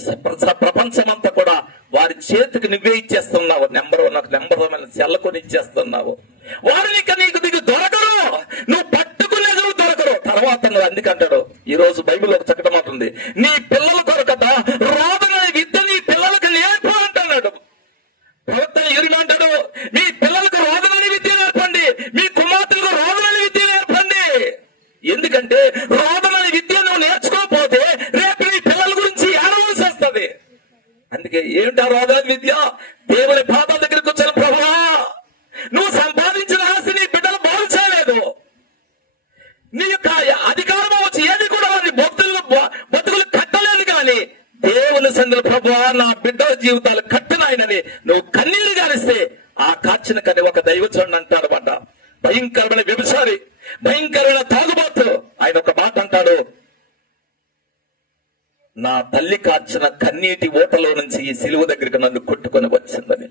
ప్రపంచమంతా కూడా వారి చేతికి నువ్వే ఇచ్చేస్తున్నావు. Number one చెల్లుకొని ఇచ్చేస్తున్నావు. వారిని నీకు దొరకరు, నువ్వు పట్టుకునేది నువ్వు దొరకరు. తర్వాత నువ్వు అందుకంటాడు, ఈ రోజు బైబిల్ ఒక చక్కటి మాట ఉంది, నీ పిల్లల కొరకట రోదన విద్య నీ పిల్లలకు నేర్పు అంటున్నాడు. ప్రవక్త యూరియా అంటాడు, మీ పిల్లలకు రోదనని విద్య నేర్పండి, మీ కుమార్తెలకు రోదనని విద్య నేర్పండి. ఎందుకంటే రోదనని విద్య నువ్వు నేర్చుకోకపోతే రేపు నీ పిల్లల గురించి ఏడవలసి వస్తుంది. అందుకే ఏమిటా రోదన విద్య? దేవుని పాదాల దగ్గరికి వచ్చిన ప్రభువా, నువ్వు సంపాదించిన ఆస్తి నీ బిడ్డలు బాగు చేయలేదు, నీ యొక్క అధికారం వచ్చి ఏది కూడా వారి బతుకులు కట్టలేదు. కానీ దేవుని సందులు ప్రభువా నా బిడ్డల జీవితాలు కట్టినాయనని నువ్వు కన్నీరు గారిస్తే ఆ కార్చిన కని ఒక దైవజనుడు అంటాడు మాట, భయంకరమైన వ్యభిచారి, భయంకరమైన తాగుబోతు. ఆయన ఒక మాట అంటాడు, నా తల్లి కార్చిన కన్నీటి ఓటలో నుంచి ఈ సిలువ దగ్గరికి నన్ను కొట్టుకొని వచ్చిందని.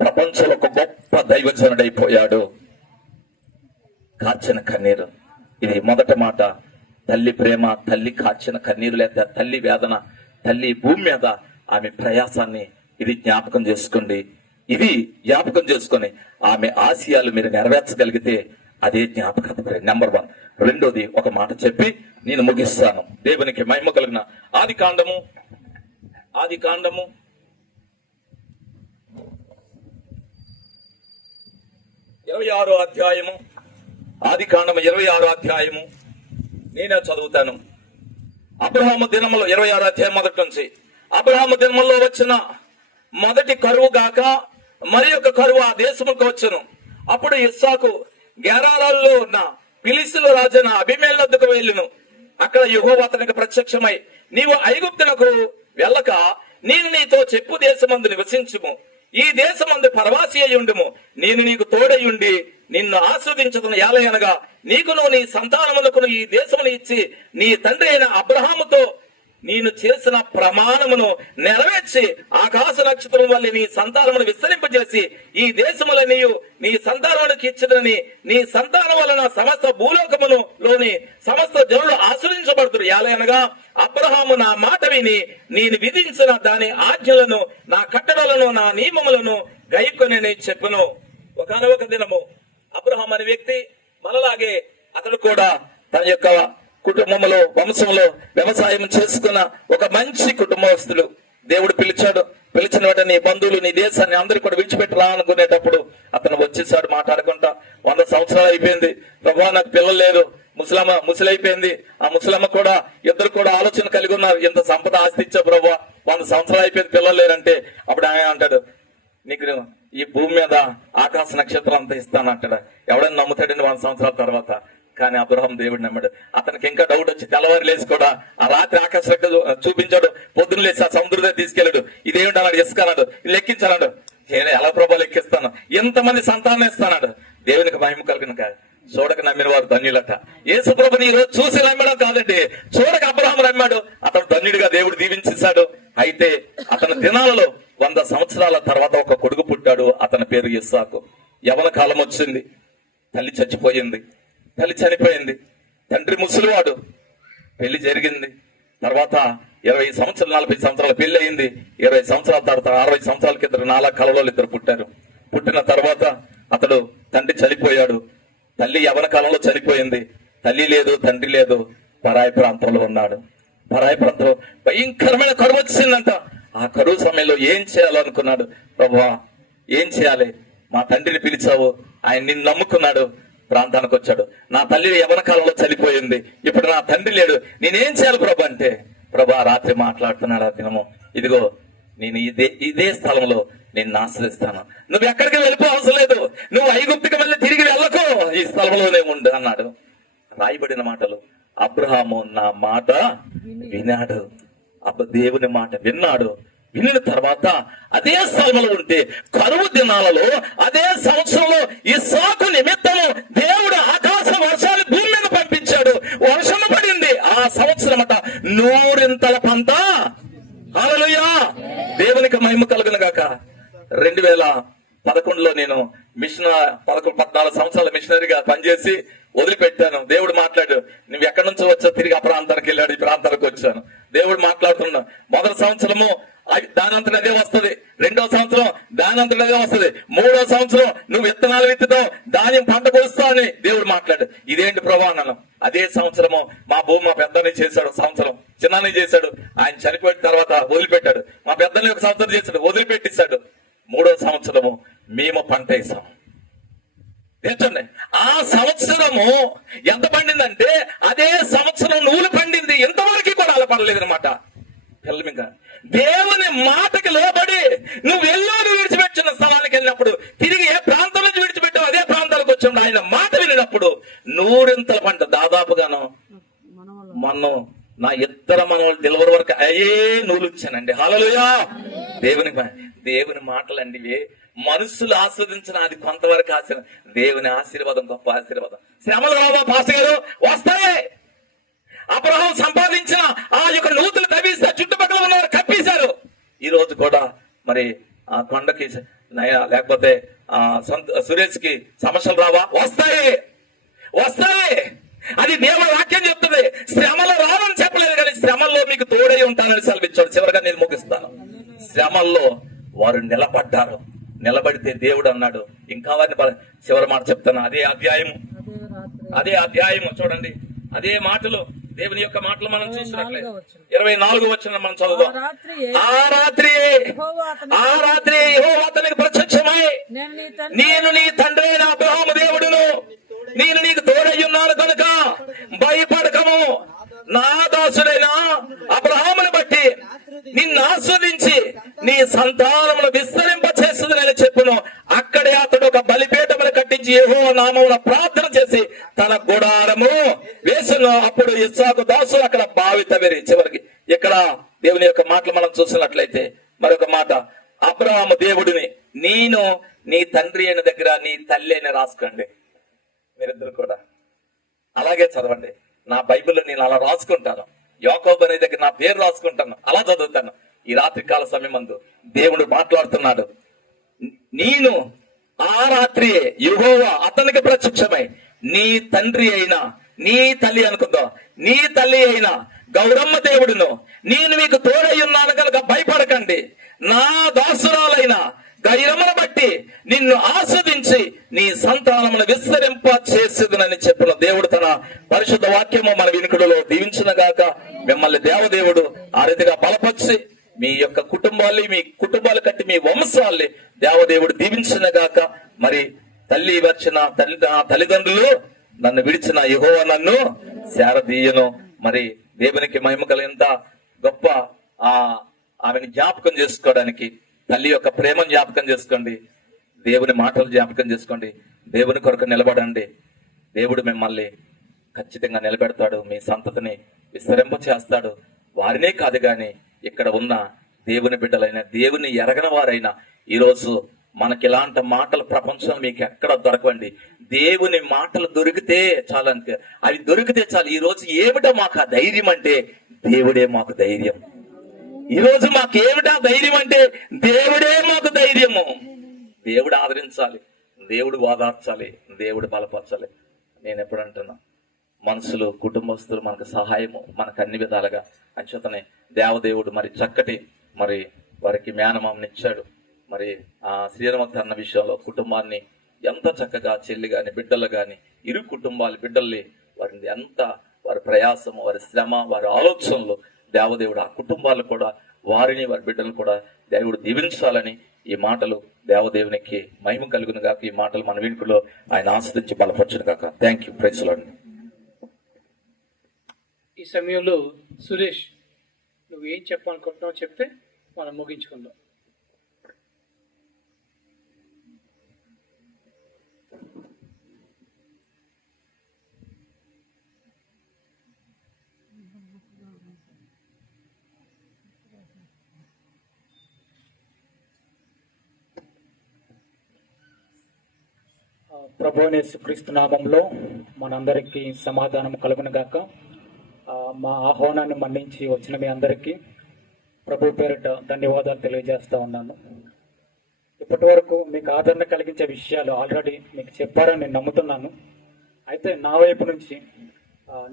ప్రపంచంలో ఒక గొప్ప దైవజనుడైపోయాడు. కార్చిన కన్నీరు, ఇది మొదటి మాట. తల్లి ప్రేమ, తల్లి కార్చిన కన్నీరు, లేదా తల్లి వేదన, తల్లి భూమి మీద ఆమె ప్రయాసాన్ని ఇది జ్ఞాపకం చేసుకోండి. ఇది జ్ఞాపకం చేసుకొని ఆమె ఆశయాలు మీరు నెరవేర్చగలిగితే అదే జ్ఞాపకత. నెంబర్ 1. రెండోది ఒక మాట చెప్పి నేను ముగిస్తాను. దేవునికి మహిమ కలిగిన ఆది కాండము 26వ అధ్యాయము, ఆది కాండము 26వ అధ్యాయము నేనే చదువుతాను. అబ్రహాము దినములో 26వ అధ్యాయం మొదటి నుంచి, అబ్రహాము దినములో వచ్చిన మొదటి కరువు గాక మరి ఒక కరువు ఆ దేశముకు వచ్చును. అప్పుడు ఇస్సాకు గెరారాల్లో ఉన్న ఫిలిష్తీయుల రాజైన అబీమెలెకుకు వెళ్ళును. అక్కడ యెహోవా అతనికి ప్రత్యక్షమై, నీవు ఐగుప్తునకు వెళ్ళక నేను నీతో చెప్పు దేశమందు నివసించుము, ఈ దేశమందు పరవాసి అయి ఉండుము, నేను నీకు తోడయుండి నిన్ను ఆస్వాదించుతున్న ఏలయనగా నీకును నీ సంతానమునకును ఈ దేశమును ఇచ్చి నీ తండ్రి అయిన అబ్రహాముతో నేను చేసిన ప్రమాణమును నెరవేర్చి ఆకాశ నక్షత్రం వల్ల నీ సంతానమును విస్తరింపజేసి ఈ దేశముల నీయు నీ సంతానమునికి ఇచ్చిదని నీ సంతానం వలన సమస్త భూలోకమును లోని సమస్త జనులు ఆశ్రయించబడుతురు. ఏలయనగా అబ్రహాము నా మాట విని నేను విధించిన దాని ఆజ్ఞలను, నా కట్టడలను, నా నియమములను గైకొనని చెప్పును. ఒకనొక దినము అబ్రహాం అనే వ్యక్తి మనలాగే అతడు కూడా తన యొక్క కుటుంబంలో, వంశంలో వ్యవసాయం చేసుకున్న ఒక మంచి కుటుంబస్తులు. దేవుడు పిలిచాడు. పిలిచిన వెంటనే నీ బంధువులు, నీ దేశాన్ని అందరూ కూడా విడిచిపెట్టి రా అనుకునేటప్పుడు అతను వచ్చేసాడు మాట్లాడుకుంటా. 100 సంవత్సరాలు అయిపోయింది, ప్రభువా నాకు పిల్లలు లేరు, ముసలైపోయింది. ఆ ముసలమ్మ కూడా, ఇద్దరు కూడా ఆలోచన కలిగి ఉన్నారు, ఇంత సంపద ఆస్తి ఇచ్చా ప్రభువా, 100 సంవత్సరాలు అయిపోయింది, పిల్లలు లేరంటే అప్పుడు ఆయన అంటాడు, నీకు ఈ భూమి మీద ఆకాశ నక్షత్రం అంతా ఇస్తాను అంటాడు. ఎవడైనా నమ్ముతాడండి 100 సంవత్సరాల తర్వాత? కానీ అబ్రహాం దేవుడు నమ్మాడు. అతనికి ఇంకా డౌట్ వచ్చి తెల్లవారు లేచి కూడా ఆ రాత్రి ఆకాశ చూపించాడు. పొద్దున్న లేచి ఆ సముద్రం తీసుకెళ్ళాడు. ఇదేమిటి అన్నాడు, ఇసుక అన్నాడు, లెక్కించాడు. ఎలా ప్రభావ లెక్కిస్తాను, ఎంతమంది సంతానం ఇస్తాడు. దేవునికి మహిమ కలిగిన చూడక నమ్మిన వారు ధన్యులట. యేసుప్రభుని ఈ రోజు చూసి నమ్మడం కాదండి, చూడక అబ్రహాము నమ్మాడు, అతను ధన్యుడిగా దేవుడు దీవించేశాడు. అయితే అతని దినాలలో 100 సంవత్సరాల తర్వాత ఒక కొడుకు పుట్టాడు, అతని పేరు ఇస్సాకు. యవన కాలం వచ్చింది, తల్లి చచ్చిపోయింది, తల్లి చనిపోయింది, తండ్రి ముసలివాడు, పెళ్లి జరిగింది. తర్వాత 20 సంవత్సరాలు 40 సంవత్సరాల పెళ్లి అయింది. 20 సంవత్సరాల తర్వాత 60 సంవత్సరాలకి నాలా కలవలో ఇద్దరు పుట్టారు. పుట్టిన తర్వాత అతడు తండ్రి చనిపోయాడు, తల్లి యవన కాలంలో చనిపోయింది, తల్లి లేదు తండ్రి లేదు, పరాయి ప్రాంతంలో ఉన్నాడు. పరాయి ప్రాంతంలో భయంకరమైన కరువు వచ్చిందంట. ఆ కరువు సమయంలో ఏం చేయాలనుకున్నాడు, ప్రభువా ఏం చేయాలి, మా తండ్రిని పిలిచావు, ఆయన నిన్ను నమ్ముకున్నాడు, ప్రాంతానికి వచ్చాడు. నా తల్లి యవన కాలంలో చనిపోయింది, ఇప్పుడు నా తండ్రి లేడు, నేనేం చేయాలి ప్రభు అంటే, ప్రభా రాత్రి మాట్లాడుతున్నాడు ఆ దినము, ఇదిగో నేను ఇదే స్థలంలో నిన్ను ఆశ్రయిస్తాను, నువ్వు ఎక్కడికి వెళ్ళిపో అవసరం లేదు, నువ్వు ఐగుప్తుకి వెళ్ళి తిరిగి వెళ్ళకు, ఈ స్థలంలోనే ఉండు అన్నాడు. రాయబడిన మాటలు, అబ్రహాము నా మాట వినాడు, దేవుని మాట విన్నాడు. వినిన తర్వాత అదే స్థలంలో ఉంటే కరువు దినాలలో అదే సంవత్సరంలో ఇస్సాకు నిమిత్తము దేవుడు ఆకాశ వర్షాలు భూమి మీద పంపించాడు, వర్షం పడింది. ఆ సంవత్సరం అట 100 పంట. హల్లెలూయా, దేవునికి మహిమ కలుగును గాక. 2011లో నేను మిషన్ 14 సంవత్సరాల మిషనరీగా పనిచేసి వదిలిపెట్టాను. దేవుడు మాట్లాడు, నువ్వు ఎక్కడి నుంచో వచ్చావు, తిరిగి ఆ ప్రాంతానికి వెళ్ళాడు, ఈ ప్రాంతానికి వచ్చాను. దేవుడు మాట్లాడుతున్నా. మొదటి సంవత్సరము దానంతట అదే వస్తుంది, 2వ సంవత్సరం దానంతట అదే వస్తుంది, 3వ సంవత్సరం నువ్వు విత్తనాలు విత్తుతావు, ధాన్యం పంట కోస్తావు అని దేవుడు మాట్లాడు. ఇదేంటి ప్రభా అన్నాను. అదే సంవత్సరము మా పెద్దని చేశాడు, సంవత్సరం చిన్నాన్ని చేశాడు, ఆయన చనిపోయిన తర్వాత వదిలిపెట్టాడు. మా పెద్దని ఒక సంవత్సరం చేశాడు, వదిలిపెట్టేశాడు. 3వ సంవత్సరము మేము పంట వేసాం. తెచ్చండి, ఆ సంవత్సరము ఎంత పండిందంటే అదే సంవత్సరం నువ్వులు పండింది, ఇంతవరకు కూడా అలా పడలేదు అనమాట. పిల్లమిగా దేవుని మాటకి లోబడి నువ్వు ఎల్లోని విడిచిపెట్టిన స్థలానికి వెళ్ళినప్పుడు, తిరిగి ఏ ప్రాంతం నుంచి విడిచిపెట్టావు అదే ప్రాంతాలకు వచ్చినప్పుడు, ఆయన మాట వినినప్పుడు 100 పంట. దాదాపుగాను మొన్న నా ఇద్దరు మనవాళ్ళు డెలివరీ వరకు అయ్యే నూలు ఇచ్చానండి. హల్లెలూయా, దేవుని మాటలండి మనుషులు ఆస్వాదించిన అది కొంతవరకు ఆశీర్వాదం, దేవుని ఆశీర్వాదం గొప్ప ఆశీర్వాదం. శ్రమలు రావా పాస్టర్ గారు, వస్తాయి. అబ్రహాం సంపాదించిన ఆ యొక్క నూతులు తవ్విస్తే చుట్టుపక్కల ఉన్నవారు కప్పేశారు. ఈ రోజు కూడా మరి ఆ కొండకి లేకపోతే సురేష్ కి సమస్యలు రావా, వస్తాయి. అది దేవుడు వాక్యం చెప్తుంది. శ్రమలు రావని చెప్పలేదు, కానీ శ్రమల్లో మీకు తోడై ఉంటానని సెలవిచ్చాడు. చివరిగా నేను ముగిస్తాను. శ్రమల్లో వారు నిలబడితే దేవుడు అన్నాడు, ఇంకా వారిని చివరి మాట చెప్తాను. అదే అధ్యాయము చూడండి, అదే మాటలు, దేవుని యొక్క మాటలు మనం చూసినట్లయితే 24వ వచనం మనం చదువుదాం. ఆ రాత్రి యెహోవా అతనికి ప్రత్యక్షమై, నేను నీ తండ్రి అయిన అబ్రహాము దేవుడును, నేను నీకు తోడయ్యున్నాను కనుక భయపడకము, నా దాసుడైన అబ్రహామును బట్టి నిన్ను ఆస్వాదించి నీ సంతానమును విస్తరింప చేస్తుందని చెప్పును. అక్కడే అతడు ఒక బలిపీఠమును కట్టించి యెహోవా నామమున ప్రార్థన చేసి తన గుడారము వేసును. అప్పుడు ఇస్సాకు దాసులు అక్కడ బావి తవ్విరి. చివరికి ఇక్కడ దేవుని యొక్క మాటలు మనం చూసినట్లయితే మరొక మాట, అబ్రహాము దేవుడిని నేను నీ తండ్రి అయిన దగ్గర నీ తల్లి అయిన రాసుకోండి. మీరిద్దరు కూడా అలాగే చదవండి. నా బైబిల్లో నేను అలా రాసుకుంటాను, యాకోబు అనే దగ్గర నా పేరు రాసుకుంటాను, అలా చదువుతాను. ఈ రాత్రి కాల సమయం మందు దేవుడు మాట్లాడుతున్నాడు. నేను ఆ రాత్రి యెహోవా అతనికి ప్రత్యక్షమై, నీ తండ్రి అయినా నీ తల్లి అనుకుందా, నీ తల్లి అయినా గౌరమ్మ దేవుడును, నేను మీకు తోడై ఉన్నాను కనుక భయపడకండి, నా దాసురాలైన గైరమ్మను బట్టి నిన్ను ఆస్వాదించి నీ సంతానమును విస్తరింప చేసేదనని చెప్పిన దేవుడు తన పరిశుద్ధ వాక్యము మన వినికిడిలో దీవించిన గాక. మిమ్మల్ని దేవదేవుడు ఆ రీతిగా బలపరిచి మీ యొక్క కుటుంబాలు కట్టి మీ వంశాల్ని దేవదేవుడు దీవించిన గాక. మరి తల్లిదండ్రులు నన్ను విడిచిన యెహోవా నన్ను శారదీయను. మరి దేవునికి మహిమ కలిగినంత గొప్ప ఆమెను జ్ఞాపకం చేసుకోవడానికి, తల్లి యొక్క ప్రేమను జ్ఞాపకం చేసుకోండి, దేవుని మాటలు జ్ఞాపకం చేసుకోండి, దేవుని కొరకు నిలబడండి. దేవుడు మిమ్మల్ని ఖచ్చితంగా నిలబెడతాడు, మీ సంతతిని విస్తరింప చేస్తాడు. వారినే కాదు గాని ఇక్కడ ఉన్న దేవుని బిడ్డలైన, దేవుని ఎరగని వారైనా ఈరోజు మనకి ఇలాంటి మాటలు ప్రపంచంలో మీకు ఎక్కడ దొరకండి. దేవుని మాటలు దొరికితే చాలు, అంతే. అవి దొరికితే చాలు. ఈ రోజు ఏమిటో మాకు ఆ ధైర్యం అంటే దేవుడే మాకు ధైర్యం. ఈ రోజు మాకేమిటా ధైర్యం అంటే దేవుడే మాకు ధైర్యము. దేవుడు ఆదరించాలి, దేవుడు ఓదార్చాలి, దేవుడు బలపరచాలి. నేను ఎప్పుడు అంటున్నా, మనుషులు కుటుంబస్తులు మనకు సహాయము, మనకు అన్ని విధాలుగా అంచేతనే దేవదేవుడు మరి చక్కటి మరి వారికి మేనమామనిచ్చాడు. మరి ఆ శ్రీరామత్త అన్న విషయంలో కుటుంబాన్ని ఎంత చక్కగా చెల్లి గాని బిడ్డలు గాని ఇరు కుటుంబాల బిడ్డల్ని వారిని ఎంత వారి ప్రయాసము, వారి శ్రమ, వారి ఆలోచనలు దేవదేవుడు ఆ కుటుంబాలు కూడా వారిని వారి బిడ్డలు కూడా దేవుడు దీవించాలని ఈ మాటలు దేవదేవునికి మహిమ కలుగును గాక. ఈ మాటలు మన వినుకులో ఆయన ఆస్వాదించి బలపరచును గాక. Thank you. Praise Lord. ఈ సమయంలో సురేష్, నువ్వు ఏం చెప్పాలనుకుంటున్నావు చెప్తే మనం ముగించుకుందాం. ప్రభువైన యేసుక్రీస్తు నామంలో మనందరికీ సమాధానం కలుగును గాక. మా ఆహ్వానాన్ని మన్నించి వచ్చిన మీ అందరికీ ప్రభు పేరిట ధన్యవాదాలు తెలియజేస్తా ఉన్నాను. ఇప్పటి వరకు మీకు ఆదరణ కలిగించే విషయాలు ఆల్రెడీ మీకు చెప్పారని నేను నమ్ముతున్నాను. అయితే నా వైపు నుంచి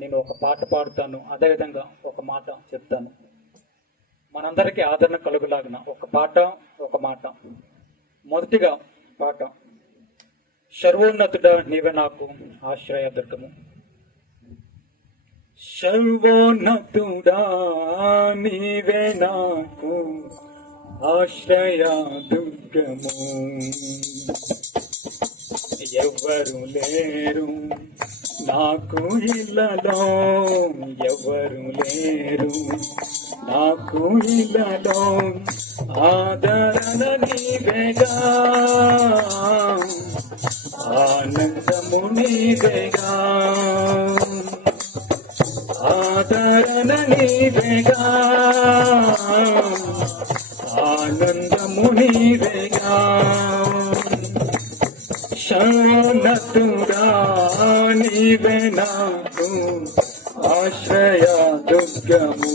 నేను ఒక పాట పాడుతాను, అదేవిధంగా ఒక మాట చెప్తాను. మనందరికీ ఆదరణ కలుగులాగిన ఒక పాట, ఒక మాట. మొదటిగా పాట, సర్వోన్నతుడా నీవే నాకు ఆశ్రయ దుర్గము. సర్వోన్నతుడా నీవే నాకు ఆశ్రయ దుర్గము. ఎవరు లేరు నాకు ఇళ్ళలో, ఎవరు లేరు నాకు ఇళ్ళలో, ఆదరణ నీవేగా, ఆనందము నీవేగా, ఆదరణ నీవేగా, ఆనందము నీవేగా. సర్వోన్నతుడా నీవే నాకు ఆశ్రయ దుర్గము.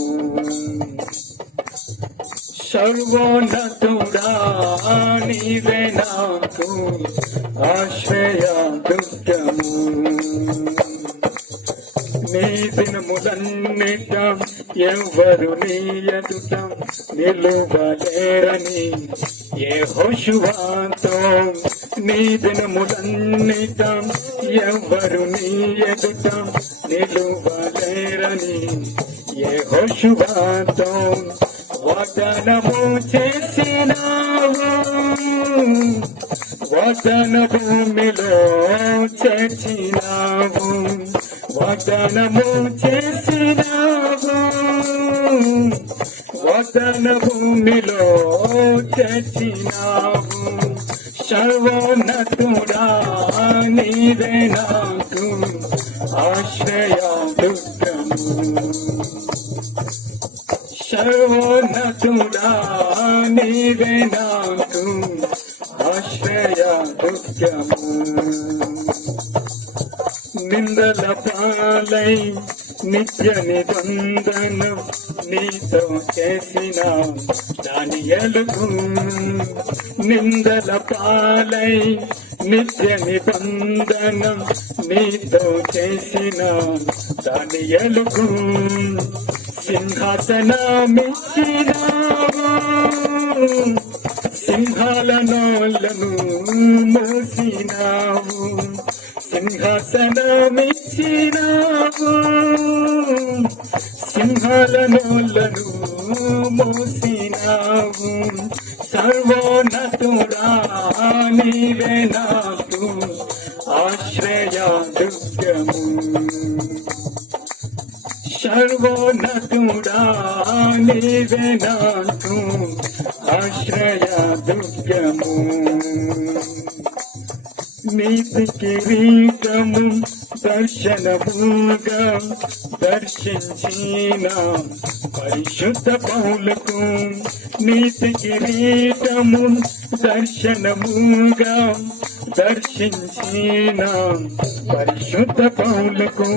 సర్వోన్నతుడా నీవే నాకు ఆశ్రయ దుర్గము. నీ దినములన్నిట ఎవరు నీ ఎదుట నిలువలేరని యెహోషువతో, నీ దినములన్నిట ఎవరు నీ ఎదుట నిలువలేరని యెహోషువతో వాగ్దానము చేసినావు, వాగ్దాన భూమిలో చేర్చినావు, వాగ్దానము చేసినావు, వాగ్దాన భూమిలో చేర్చినావు. సర్వోన్నతుడా నీవే నాకు ఆశ్రయ దుర్గము. సర్వోన్నతుడా నీవే నాకు ఆశ్రయ దుర్గము. నిందల పాలై నిత్య నిబంధన నీతో చేసిన దానియేలుకు, నిందల పాలై నిత్య నిబంధన నీతో చేసిన దానియేలుకు, సింహాసనమిచ్చినావు, సింహాల నోళ్ళను మోసినావు, సింహాసనమిచ్చినావు, సింహాల నోళ్ళను మోసినావు. సర్వోన్నతుడా నీవే నాకు ఆశ్రయ దుర్గము. సర్వోన్నతుడా నీవే నాకు ఆశ్రయ దుర్గము. నీతి కిరీటము దర్శనముగా దర్శించిన పరిశుద్ధ పౌలకు నీతి కిరీటము దర్శనముగా దర్శించిన పరిశుద్ధ పౌలకు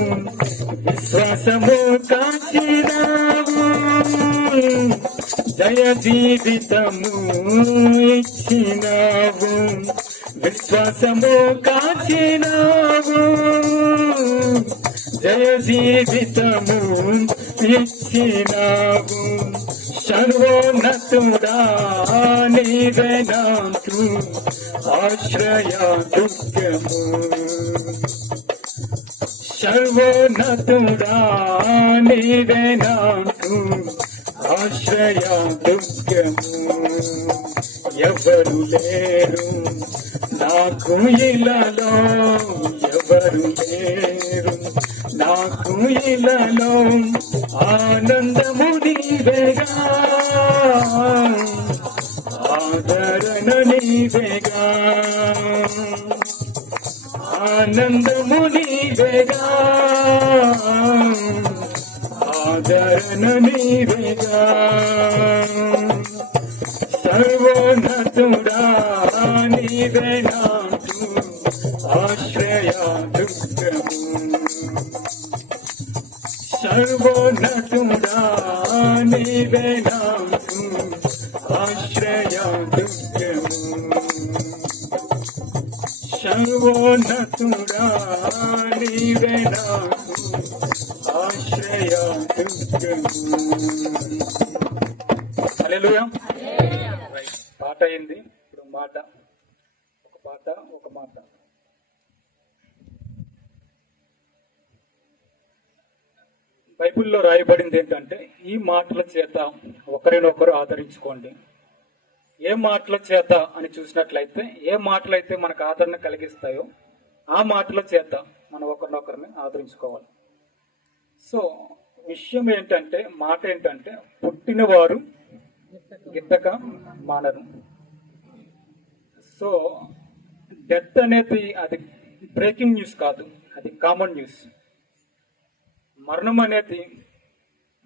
విశ్వాసము కాచినావు జయ జీవితము ఇచ్చినావు విశ్వాసము కాచినావు జయ జీవితము ఇచ్చినావు సర్వోన్నతుడా నీవే నాకు ఆశ్రయ దుఃఖము సర్వోన్నతుడా నీవే నాకు ఆశ్రయ దుఃఖము ఎవరు లేరు నాకు ఇలాలో ఎవరు లేరు నాకు ఇలాలో ఆనందము నీవేగా ఆదరణ నీవేగా ఆనందము నీవేగా ఆదరణ నీవేగా సర్వోన్నతుడా నీవే నాకు ఆశ్రయ దుఃఖము సర్వోన్నతుడా నీవే నాకు ఆశ్రయ దుఃఖము సర్వోన్నతుడా నీవే నాకు ఆశ్రయ దుఃఖము. హల్లెలూయా. పాట అయింది. ఇప్పుడు మాట ఒక మాట బైబిల్లో రాయబడింది ఏంటంటే ఈ మాటల చేత ఒకరినొకరు ఆదరించుకోండి. ఏ మాటల చేత అని చూసినట్లయితే ఏ మాటలైతే మనకు ఆదరణ కలిగిస్తాయో ఆ మాటల చేత మనం ఒకరినొకరిని ఆదరించుకోవాలి. సో విషయం ఏంటంటే మాట ఏంటంటే పుట్టినవారు గిట్టక మానరు. సో డెత్ అనేది అది బ్రేకింగ్ న్యూస్ కాదు, అది కామన్ న్యూస్. మరణం అనేది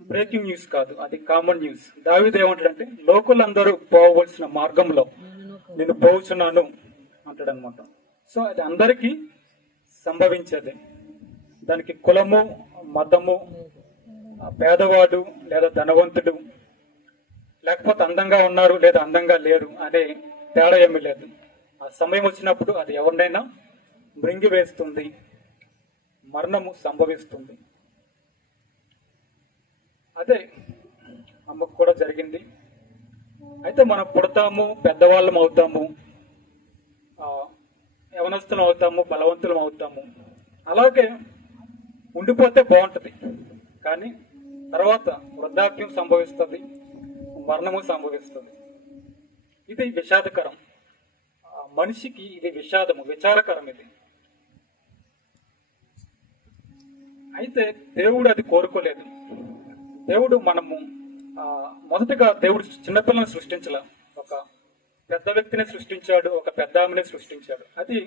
బ్రేకింగ్ న్యూస్ కాదు, అది కామన్ న్యూస్. దావీదు ఏమంటాడంటే లోకులందరూ పోవలసిన మార్గంలో నేను పోవచ్చున్నాను అంటాడు అనమాట. సో అది అందరికీ సంభవించేది. దానికి కులము మతము పేదవాడు లేదా ధనవంతుడు లేకపోతే అందంగా ఉన్నారు లేదా అందంగా లేరు అనే తేడా ఏమీ లేదు. ఆ సమయం వచ్చినప్పుడు అది ఎవరినైనా మృంగివేస్తుంది, మరణము సంభవిస్తుంది. అదే అమ్మకు కూడా జరిగింది. అయితే మనం పుడతాము, పెద్దవాళ్ళం అవుతాము, యవనస్తులం అవుతాము, బలవంతులం అవుతాము. అలాగే ఉండిపోతే బాగుంటుంది. కానీ తర్వాత వృద్ధాప్యం సంభవిస్తుంది, మరణము సంభవిస్తుంది. ఇది విషాదకరం. మనిషికి ఇది విషాదము, విచారకరం ఇది. అయితే దేవుడు అది కోరుకోలేదు. దేవుడు మనము మొదటగా దేవుడు చిన్నపిల్లని సృష్టించలే, ఒక పెద్ద వ్యక్తిని సృష్టించాడు, ఒక పెద్ద ఆమెని సృష్టించాడు. అది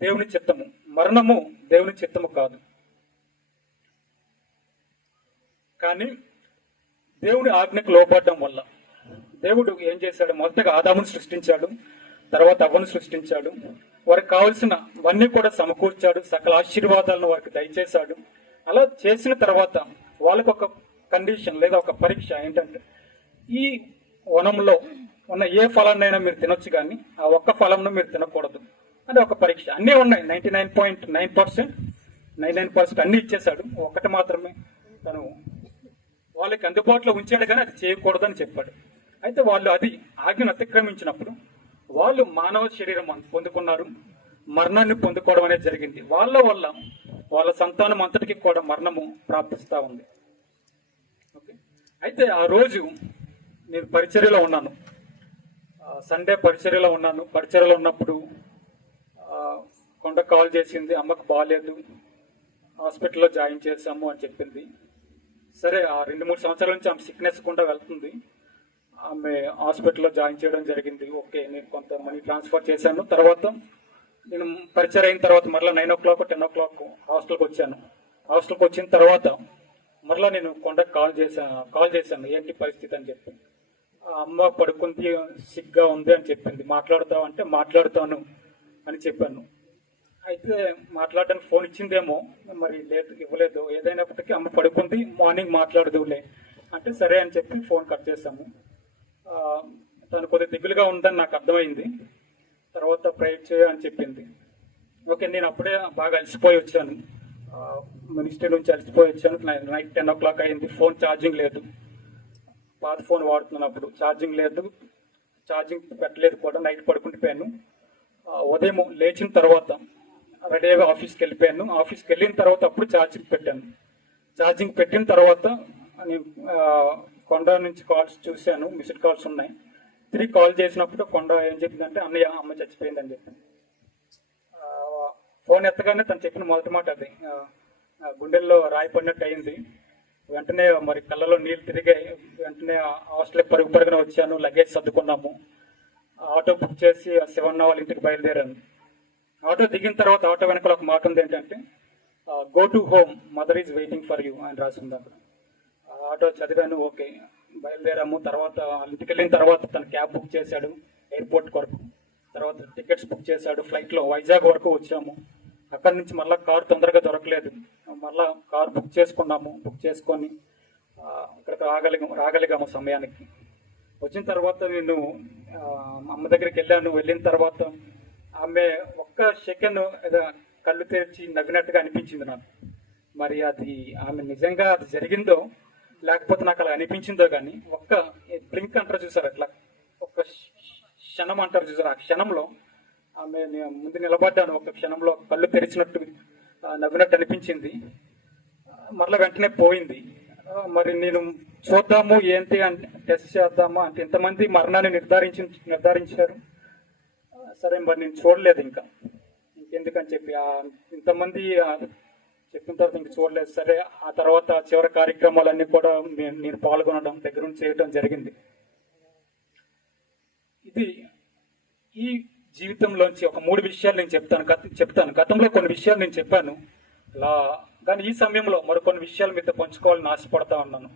దేవుని చిత్తము. మరణము దేవుని చిత్తము కాదు. కానీ దేవుని ఆజ్ఞకు లోపడడం వల్ల దేవుడు ఏం చేశాడు, మొదటగా ఆదామును సృష్టించాడు, తర్వాత అవ్వను సృష్టించాడు. వారికి కావలసినవన్నీ కూడా సమకూర్చాడు, సకల ఆశీర్వాదాలను వారికి దయచేశాడు. అలా చేసిన తర్వాత వాళ్ళకు ఒక కండిషన్ లేదా ఒక పరీక్ష ఏంటంటే ఈ వనంలో ఉన్న ఏ ఫలాన్నైనా మీరు తినొచ్చు, కానీ ఆ ఒక్క ఫలంను మీరు తినకూడదు అని ఒక పరీక్ష. అన్నీ ఉన్నాయి, 99.9% అన్ని ఇచ్చేశాడు. ఒకటి మాత్రమే తను వాళ్ళకి అందుబాటులో ఉంచాడు, కానీ అది చేయకూడదని చెప్పాడు. అయితే వాళ్ళు అది ఆజ్ఞను అతిక్రమించినప్పుడు వాళ్ళు మానవ శరీరం పొందుకున్నారు, మరణాన్ని పొందుకోవడం అనేది జరిగింది. వాళ్ళ వల్ల వాళ్ళ సంతానం అంతటికి కూడా మరణము ప్రాప్తిస్తూ ఉంది. ఓకే. అయితే ఆ రోజు నేను పరిచర్యలో ఉన్నాను, సండే పరిచర్యలో ఉన్నాను. పరిచర్యలో ఉన్నప్పుడు కొండ కాల్ చేసింది, అమ్మకు బాగాలేదు, హాస్పిటల్లో జాయిన్ చేశాము అని చెప్పింది. సరే, ఆ 2-3 సంవత్సరాల నుంచి ఆమె సిక్నెస్ కూడా వెళ్తుంది. ఆమె హాస్పిటల్లో జాయిన్ చేయడం జరిగింది. ఓకే, నేను కొంత మనీ ట్రాన్స్ఫర్ చేశాను. తర్వాత నేను పరిచయం అయిన తర్వాత మరలా 9 o'clock 10 o'clock హాస్టల్కి వచ్చాను. హాస్టల్కి వచ్చిన తర్వాత మరలా నేను కొండకు కాల్ చేశాను ఏంటి పరిస్థితి అని చెప్పి. ఆ అమ్మ పడుకుంది, సిగ్గా ఉంది అని చెప్పింది. మాట్లాడతావు అంటే మాట్లాడతాను అని చెప్పాను. అయితే మాట్లాడడానికి ఫోన్ ఇచ్చిందేమో, మరి లేదు, ఇవ్వలేదు. ఏదైనప్పటికీ అమ్మ పడుకుంది, మార్నింగ్ మాట్లాడదులే అంటే సరే అని చెప్పి ఫోన్ కట్ చేశాము. తను కొద్దిగా దిగులుగా ఉందని నాకు అర్థమైంది. తర్వాత ప్రేయర్ అని చెప్పింది. ఓకే, నేను అప్పుడే బాగా అలసిపోయి వచ్చాను, మినిస్ట్రీ నుంచి అలసిపోయి వచ్చాను. నైట్ 10 o'clock అయింది. ఫోన్ ఛార్జింగ్ లేదు, పాత ఫోన్ వాడుతున్నప్పుడు ఛార్జింగ్ లేదు, ఛార్జింగ్ పెట్టలేదు కూడా. నైట్ పడుకుంటుపోయాను. ఉదయం లేచిన తర్వాత రెడీగా ఆఫీస్కి వెళ్ళిపోయాను. ఆఫీస్కి వెళ్ళిన తర్వాత అప్పుడు ఛార్జింగ్ పెట్టాను. ఛార్జింగ్ పెట్టిన తర్వాత నేను కొండ నుంచి కాల్స్ చూశాను, మిస్డ్ కాల్స్ ఉన్నాయి. తిరిగి కాల్ చేసినప్పుడు కొండ ఏం చెప్పిందంటే అన్నయ్య అమ్మ చచ్చిపోయిందని చెప్పింది. ఫోన్ ఎత్తగానే తను చెప్పిన మొదటి మాట అది. గుండెల్లో రాయి పడినట్టు అయింది. వెంటనే మరి కళ్ళలో నీళ్ళు తిరిగాయి. వెంటనే హాస్టల్కి పరుగున వచ్చాను, లగేజ్ సర్దుకున్నాము. ఆటో బుక్ చేసి 7 వాళ్ళ ఇంటికి బయలుదేరాను. ఆటో దిగిన తర్వాత ఆటో వెనకాల ఒక మాట ఉంది ఏంటంటే go to home, mother is waiting for you అని రాసింది అక్కడ. ఆటో చదివాను. ఓకే, బయలుదేరాము. తర్వాత వాళ్ళ ఇంటికి వెళ్ళిన తర్వాత తను క్యాబ్ బుక్ చేశాడు ఎయిర్పోర్ట్ వరకు. తర్వాత టికెట్స్ బుక్ చేశాడు. ఫ్లైట్లో వైజాగ్ వరకు వచ్చాము. అక్కడి నుంచి మళ్ళీ కారు తొందరగా దొరకలేదు. మళ్ళీ కారు బుక్ చేసుకున్నాము. బుక్ చేసుకొని ఇక్కడికి రాగలిగాము సమయానికి. వచ్చిన తర్వాత నేను అమ్మ దగ్గరికి వెళ్ళాను. వెళ్ళిన తర్వాత ఆమె ఒక్క సెకండ్ కళ్ళు తెరిచి నవ్వినట్టుగా అనిపించింది నాకు. మరి అది ఆమె నిజంగా అది జరిగిందో లేకపోతే నాకు అలా అనిపించిందో కానీ ఒక్క బ్లింక్ అంటారు చూసారు, అట్లా ఒక్క క్షణం అంటారు చూసారు, ఆ క్షణంలో ఆమె ముందు నిలబడ్డాను. ఒక క్షణంలో కళ్ళు తెరిచినట్టు నవ్వినట్టు అనిపించింది. మరలా వెంటనే పోయింది. మరి నేను చూద్దాము ఏంటి అంటే టెస్ట్ చేద్దామా అంటే ఇంతమంది మరణాన్ని నిర్ధారించారు. సరే, మరి నేను చూడలేదు ఇంకా, ఇంకెందుకని చెప్పి ఇంతమంది చెప్పిన తర్వాత ఇంక చూడలేదు. సరే, ఆ తర్వాత చివరి కార్యక్రమాలన్నీ కూడా నేను పాల్గొనడం, దగ్గర నుంచి చేయడం జరిగింది. ఇది ఈ జీవితంలోంచి ఒక 3 విషయాలు నేను చెప్తాను. గతంలో కొన్ని విషయాలు నేను చెప్పాను, కానీ ఈ సమయంలో మరికొన్ని విషయాలు మీతో పంచుకోవాలని ఆశపడతా ఉన్నాను.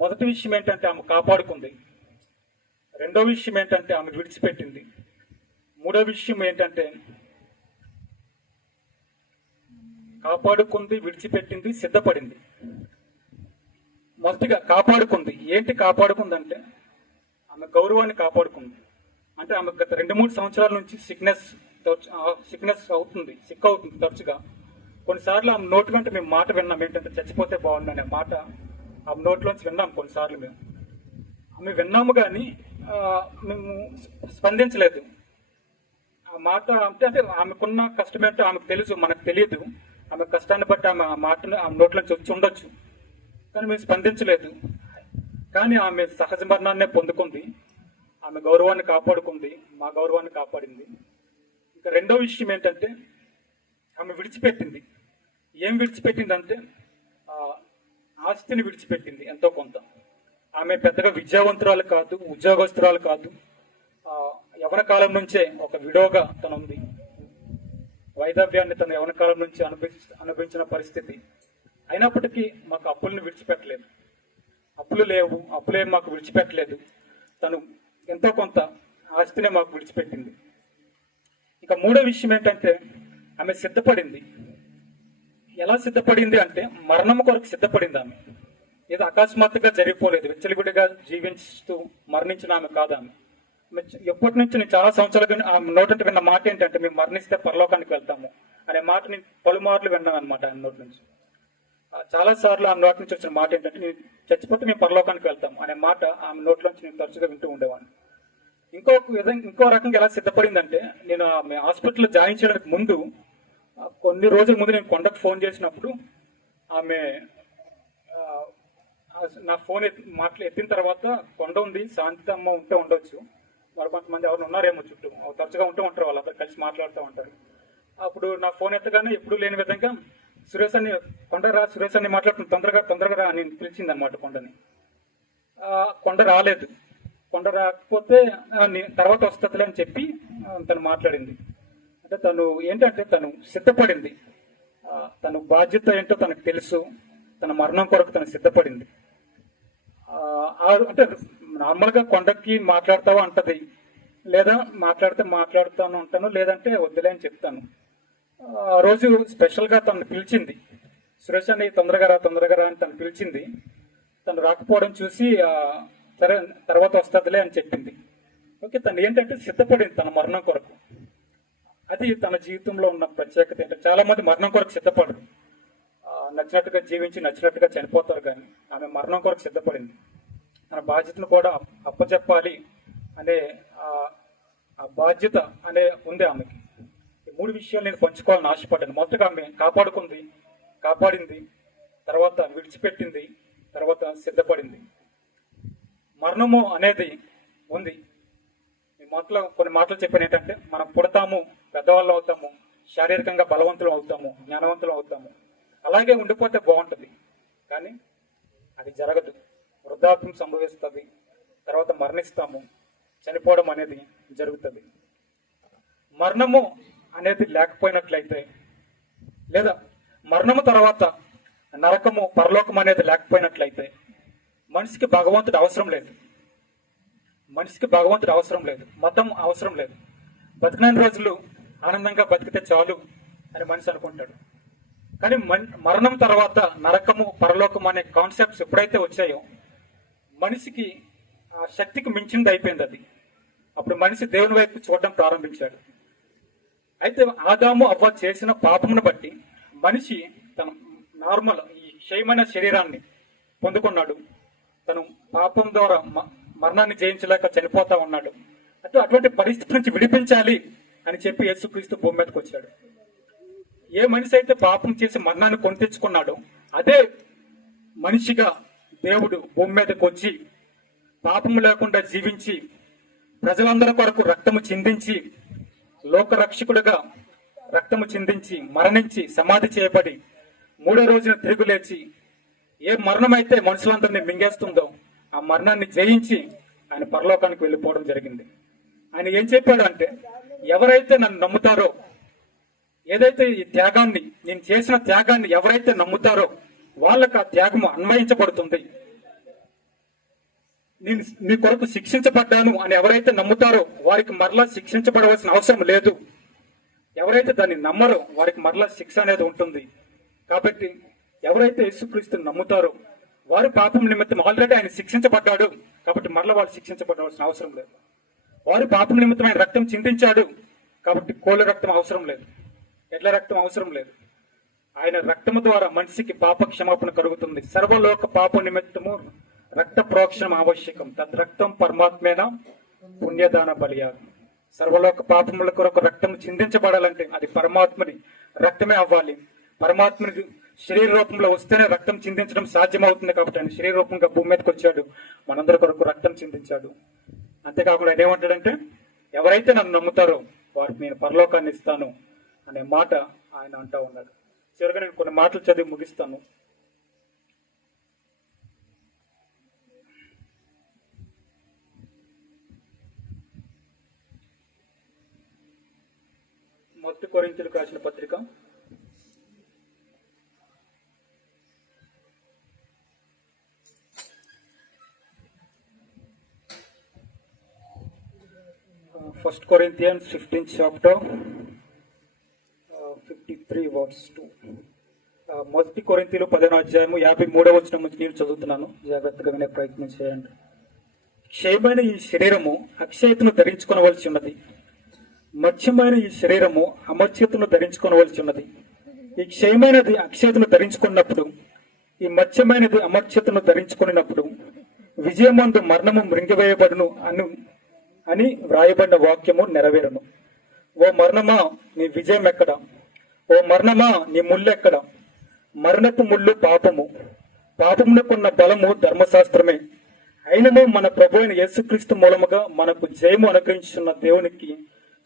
మొదటి విషయం ఏంటంటే ఆమె కాపాడుకుంది. రెండో విషయం ఏంటంటే ఆమె విడిచిపెట్టింది. మూడో విషయం ఏంటంటే కాపాడుకుంది, విడిచిపెట్టింది, సిద్ధపడింది. మొదటిగా కాపాడుకుంది. ఏంటి కాపాడుకుంది అంటే ఆమె గౌరవాన్ని కాపాడుకుంది. అంటే ఆమె గత 2-3 సంవత్సరాల నుంచి సిక్ అవుతుంది తరచుగా. కొన్నిసార్లు ఆమె నోటి వెంట మేము మాట విన్నాం ఏంటంటే చచ్చిపోతే బాగుండు అనే మాట ఆమె నోట్లోంచి విన్నాం. కొన్నిసార్లు ఆమె విన్నాము కానీ మేము స్పందించలేదు. ఆ మాట అంటే ఆమెకున్న కష్టం ఏంటో ఆమెకు తెలుసు, మనకు తెలియదు. ఆమె కష్టాన్ని బట్టి ఆమె మాటను ఆమె నోట్లోంచి వచ్చి ఉండొచ్చు, కానీ మేము స్పందించలేదు. కానీ ఆమె సహజ మరణాన్నే పొందుకుంది. ఆమె గౌరవాన్ని కాపాడుకుంది, మా గౌరవాన్ని కాపాడింది. ఇంకా రెండో విషయం ఏంటంటే ఆమె విడిచిపెట్టింది. ఏం విడిచిపెట్టిందంటే ఆస్తిని విడిచిపెట్టింది ఎంతో కొంత. ఆమె పెద్దగా విద్యావంతురాలు కాదు, ఉద్యోగస్తురాలు కాదు. యవన కాలం నుంచే ఒక విడోగా తను ఉంది. వైధవ్యాన్ని తను యవన కాలం నుంచి అనుభవించిన పరిస్థితి. అయినప్పటికీ మాకు అప్పులను విడిచిపెట్టలేదు. అప్పులు లేవు, అప్పులే మాకు విడిచిపెట్టలేదు. తను ఎంతో కొంత ఆస్తినే మాకు విడిచిపెట్టింది. ఇంకా మూడో విషయం ఏంటంటే ఆమె సిద్ధపడింది. ఎలా సిద్ధపడింది అంటే మరణం కొరకు సిద్ధపడింది. ఆమె ఏదో అకస్మాత్తుగా జరిగిపోలేదు. విచ్చలవిడిగా జీవిస్తూ మరణించిన ఆమె కాదు. ఆమె ఎప్పటి నుంచి నేను చాలా సంవత్సరాలుగా ఆమె నోటి విన్న మాట ఏంటంటే మేము మరణిస్తే పరలోకానికి వెళ్తాము అనే మాట నేను పలుమార్లు విన్నాను అనమాట ఆమె నోటి నుంచి. చాలా సార్లు ఆమె నోటి నుంచి వచ్చిన మాట ఏంటంటే నేను చచ్చిపోతే మేము పరలోకానికి వెళ్తాం అనే మాట ఆమె నోట్లోంచి నేను తరచుగా వింటూ ఉండేవాడిని. ఇంకో రకంగా ఎలా సిద్ధపడిందంటే నేను ఆమె హాస్పిటల్లో జాయిన్ చేయడానికి ముందు కొన్ని రోజుల ముందు నేను కొండకు ఫోన్ చేసినప్పుడు ఆమె నా ఫోన్ ఎత్తిన తర్వాత కొండ ఉంది, శాంతమ్మ ఉంటే ఉండొచ్చు, మరి కొంతమంది ఎవరు ఉన్నారేమో చుట్టూ తరచుగా ఉంటూ ఉంటారు, వాళ్ళందరూ కలిసి మాట్లాడుతూ ఉంటారు. అప్పుడు నా ఫోన్ ఎత్తగానే ఎప్పుడు లేని విధంగా సురేష్ అని సురేష్ అని మాట్లాడుతున్న తొందరగా రా అని పిలిచింది అనమాట కొండని. కొండ రాలేదు. కొండ రాకపోతే తర్వాత వస్తుందిలే అని చెప్పి తను మాట్లాడింది. అంటే తను ఏంటంటే తను సిద్ధపడింది. తన బాధ్యత ఏంటో తనకు తెలుసు. తన మరణం కొరకు తను సిద్ధపడింది. అంటే నార్మల్గా కొండకి మాట్లాడతావా అంటది, లేదా మాట్లాడుతాను అంటాను, లేదంటే వద్దులే అని చెప్తాను. ఆ రోజు స్పెషల్గా తను పిలిచింది. సురేష్ అని తొందరగా రా అని తను పిలిచింది. తను రాకపోవడం చూసి సరే తర్వాత వస్తుందిలే అని చెప్పింది. ఓకే, తను ఏంటంటే సిద్ధపడింది తన మరణం కొరకు. అది తన జీవితంలో ఉన్న ప్రత్యేకత ఏంటంటే చాలా మంది మరణం కొరకు సిద్ధపడరు. నచ్చినట్టుగా జీవించి నచ్చినట్టుగా చనిపోతారు, కానీ ఆమె మరణం కొరకు సిద్ధపడింది. తన బాధ్యతను కూడా అప్పచెప్పాలి అనే ఆ బాధ్యత అనే ఉంది ఆమెకి. ఈ 3 విషయాలు నేను పంచుకోవాలని ఆశపడ్డాను. మొదటగా ఆమె కాపాడింది, తర్వాత విడిచిపెట్టింది, తర్వాత సిద్ధపడింది. మరణము అనేది ఉంది. కొన్ని మాటలు చెప్పాను ఏంటంటే, మనం పుడతాము, పెద్దవాళ్ళు అవుతాము, శారీరకంగా బలవంతులు అవుతాము, జ్ఞానవంతులు అవుతాము, అలాగే ఉండిపోతే బాగుంటుంది. కానీ అది జరగదు. వృద్ధాప్యం సంభవిస్తుంది, తర్వాత మరణిస్తాము, చనిపోవడం అనేది జరుగుతుంది. మరణము అనేది లేకపోయినట్లయితే, లేదా మరణము తర్వాత నరకము పరలోకం అనేది లేకపోయినట్లయితే మనిషికి భగవంతుడు అవసరం లేదు. మతం అవసరం లేదు. బతికిన రోజులు ఆనందంగా బతికితే చాలు అని మనిషి అనుకుంటాడు. కానీ మరణం తర్వాత నరకము పరలోకం అనే కాన్సెప్ట్స్ ఎప్పుడైతే వచ్చాయో మనిషికి ఆ శక్తికి మించింది అయిపోయింది అది. అప్పుడు మనిషి దేవుని వైపు చూడడం ప్రారంభించాడు. అయితే ఆదాము అవ్వ చేసిన పాపమును బట్టి మనిషి తన నార్మల్ ఈ క్షయమైన శరీరాన్ని పొందుకున్నాడు. తను పాపం ద్వారా మరణాన్ని జయించలేక చనిపోతా ఉన్నాడు. అటువంటి పరిస్థితి నుంచి విడిపించాలి అని చెప్పి యేసుక్రీస్తు భూమి మీదకి వచ్చాడు. ఏ మనిషి అయితే పాపం చేసి మరణాన్ని కొని తెచ్చుకున్నాడో అదే మనిషిగా దేవుడు భూమి మీదకి వచ్చి పాపము లేకుండా జీవించి ప్రజలందరి కొరకు రక్తము చిందించి లోకరక్షకుడుగా రక్తము చిందించి మరణించి సమాధి చేయబడి 3వ రోజున తిరిగి లేచి ఏ మరణం అయితే మనుషులందరినీ మింగేస్తుందో ఆ మరణాన్ని జయించి ఆయన పరలోకానికి వెళ్ళిపోవడం జరిగింది. ఆయన ఏం చెప్పాడు అంటే, ఎవరైతే నన్ను నమ్ముతారో, ఏదైతే ఈ త్యాగాన్ని నేను చేసిన త్యాగాన్ని ఎవరైతే నమ్ముతారో వాళ్ళకి ఆ త్యాగము అన్వయించబడుతుంది. నేను మీ కొరకు శిక్షించబడ్డాను అని ఎవరైతే నమ్ముతారో వారికి మరలా శిక్షించబడవలసిన అవసరం లేదు. ఎవరైతే దాన్ని నమ్మరో వారికి మరలా శిక్ష అనేది ఉంటుంది. కాబట్టి ఎవరైతే యేసుక్రీస్తుని నమ్ముతారో వారి పాపం నిమిత్తం ఆల్రెడీ ఆయన శిక్షించబడ్డాడు, కాబట్టి మరలా వాళ్ళు శిక్షించబడవలసిన అవసరం లేదు. వారి పాపం నిమిత్తం ఆయన రక్తం చిందించాడు, కాబట్టి కోళ్ళ రక్తం అవసరం లేదు, ఎడ్ల రక్తం అవసరం లేదు. ఆయన రక్తము ద్వారా మనిషికి పాప క్షమాపణ కలుగుతుంది. సర్వలోక పాప నిమిత్తము రక్త ప్రోక్షణం ఆవశ్యకం, తద్రక్తం పరమాత్మేన పుణ్యదాన బలియాగం. సర్వలోక పాపముల కొరకు రక్తం చిందించబడాలంటే అది పరమాత్మని రక్తమే అవ్వాలి. పరమాత్మని శరీర రూపంలో వస్తేనే రక్తం చిందించడం సాధ్యమవుతుంది. కాబట్టి ఆయన శరీర రూపంగా భూమి మీదకి వచ్చాడు, మనందరి కొరకు రక్తం చిందించాడు. అంతేకాకుండా ఆయన ఏమంటాడంటే, ఎవరైతే నన్ను నమ్ముతారో వారికి నేను పరలోకాన్ని ఇస్తాను అనే మాట ఆయన అంటా ఉన్నాడు. చివరిగా నేను కొన్ని మాటలు చదివి ముగిస్తాను. మొదటి కొరింథీయులకు రాసిన పత్రిక 1 Corinthians 15th chapter 53 verse 2. మొదటి కొరింథీయులు 10వ అధ్యాయము 53వ వచనం నుంచి నేను చదువుతున్నాను, జాగ్రత్తగా వినే ప్రయత్నం చేయండి. క్షయమైన ఈ శరీరము అక్షయతను ధరించుకొనవలసి ఉన్నది, మత్స్యమైన ఈ శరీరము అమర్త్యతను ధరించుకొనవలసి ఉన్నది. ఈ క్షయమైనది అక్షయతను ధరించుకున్నప్పుడు, ఈ మత్స్యమైనది అమర్త్యతను ధరించుకున్నప్పుడు విజయమందు మరణము మృంగివేయబడును అని వ్రాయబడిన వాక్యము నెరవేరును. ఓ మరణమా నీ విజయం ఎక్కడ? ఓ మరణమా నీ ముళ్ళు ఎక్కడ? మరణపు ముళ్ళు పాపము, పాపమునకున్న బలము ధర్మశాస్త్రమే. అయినను మన ప్రభు అయిన యేసుక్రీస్తు మూలముగా మనకు జయము అనుగ్రహించున్న దేవునికి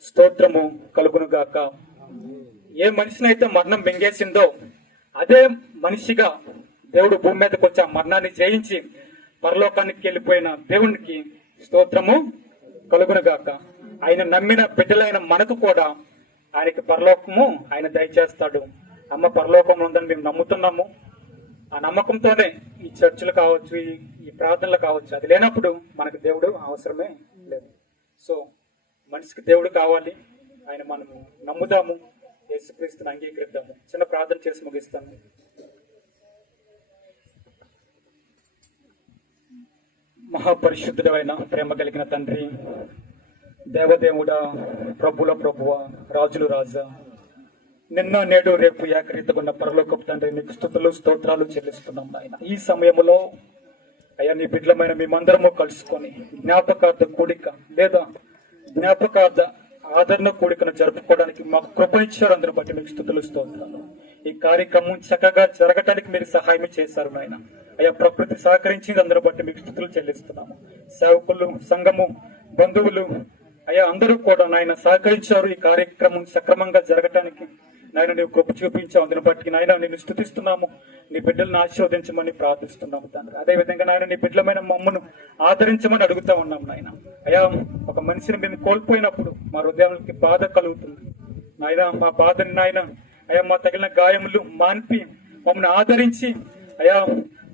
స్తోత్రము కలుగునుగాక. ఏ మనిషినైతే మరణం మింగేసిందో అదే మనిషిగా దేవుడు భూమి మీదకి వచ్చి ఆ మరణాన్ని జయించి పరలోకానికి వెళ్ళిపోయిన దేవునికి స్తోత్రము కలుగునుగాక. ఆయన నమ్మిన బిడ్డలైన మనకు కూడా ఆయనకి పరలోకము ఆయన దయచేస్తాడు. అమ్మ పరలోకంలో ఉందని మేము నమ్ముతున్నాము. ఆ నమ్మకంతోనే ఈ చర్చలు కావచ్చు, ఈ ప్రార్థనలు కావచ్చు. అది లేనప్పుడు మనకు దేవుడు అవసరమే లేదు. సో మనిషికి దేవుడు కావాలి, ఆయన మనము నమ్ముదాము, యేసుక్రీస్తుని అంగీకరిద్దాము. చిన్న ప్రార్థన చేసి ముగిస్తాను. మహాపరిశుద్ధుడైన ప్రేమ కలిగిన తండ్రి, దేవదేవుడా, ప్రభుల ప్రభువ, రాజులు రాజా, నిన్న నేడు రేపు ఏకరీతగున్న పరలోకపు తండ్రి, నీకు స్తుతులు స్తోత్రాలు చెల్లిస్తున్నాం నాయన. ఈ సమయంలో అయ్యా నీ బిడ్డలమైన మేమందరము కలుసుకొని జ్ఞాపకార్థ కూడిక లేదా జ్ఞాపకార్థ ఆదరణ కూడికను జరుపుకోవడానికి మాకు కృపనిచ్చారు. అందరూ బట్టి మీకు స్తుతులు స్తోత్రాలు. ఈ కార్యక్రమం చక్కగా జరగటానికి మీరు సహాయం చేశారు నాయన. అయ్యా ప్రకృతి సహకరించింది, అందరూ బట్టి మీకు స్తుతులు చెల్లిస్తున్నాము. సేవకులు, సంఘము, బంధువులు అయ్యా అందరూ కూడా నాయన సహకరించారు ఈ కార్యక్రమం సక్రమంగా జరగటానికి. నాయన నీవు కృప చూపించావు, అందుని బట్టి నాయన నేను స్తుతిస్తున్నాము. నీ బిడ్డలను ఆశీర్వదించమని ప్రార్థిస్తున్నాము తండ్రి. అదేవిధంగా నాయన నీ బిడ్డలమైన మమ్మను ఆదరించమని అడుగుతా ఉన్నాం నాయన. అయ్యా ఒక మనిషిని మేము కోల్పోయినప్పుడు మా హృదయానికి బాధ కలుగుతుంది నాయన. మా బాధని నాయన అయ్యా మా తగిలిన గాయములు మాన్పి మమ్మల్ని ఆదరించి అయ్యా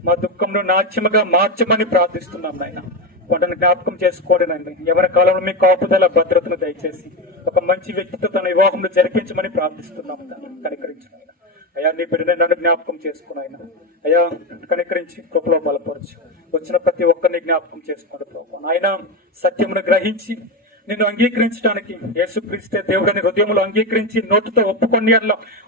మా దుఃఖంలో నాట్యముగా మార్చమని ప్రార్థిస్తున్నాం నాయన. వాటిని జ్ఞాపకం చేసుకోవడానికి ఎవరి కాలంలో మీ కాపుదల భద్రతను దయచేసి ఒక మంచి వ్యక్తితో తన వివాహంలో జరిపించమని ప్రార్థిస్తున్నాము. కనికరించిన అయ్యా నీ బిడ్డని నన్ను జ్ఞాపకం చేసుకున్నాయన. అయ్యా కనికరించి కృపలో బలపరచు. వచ్చిన ప్రతి ఒక్కరిని జ్ఞాపకం చేసుకోండి ప్రభు. ఆయన సత్యమును గ్రహించి నిన్ను అంగీకరించడానికి యేసుక్రీస్తే దేవుడిని హృదయంలో అంగీకరించి నోటితో ఒప్పుకొని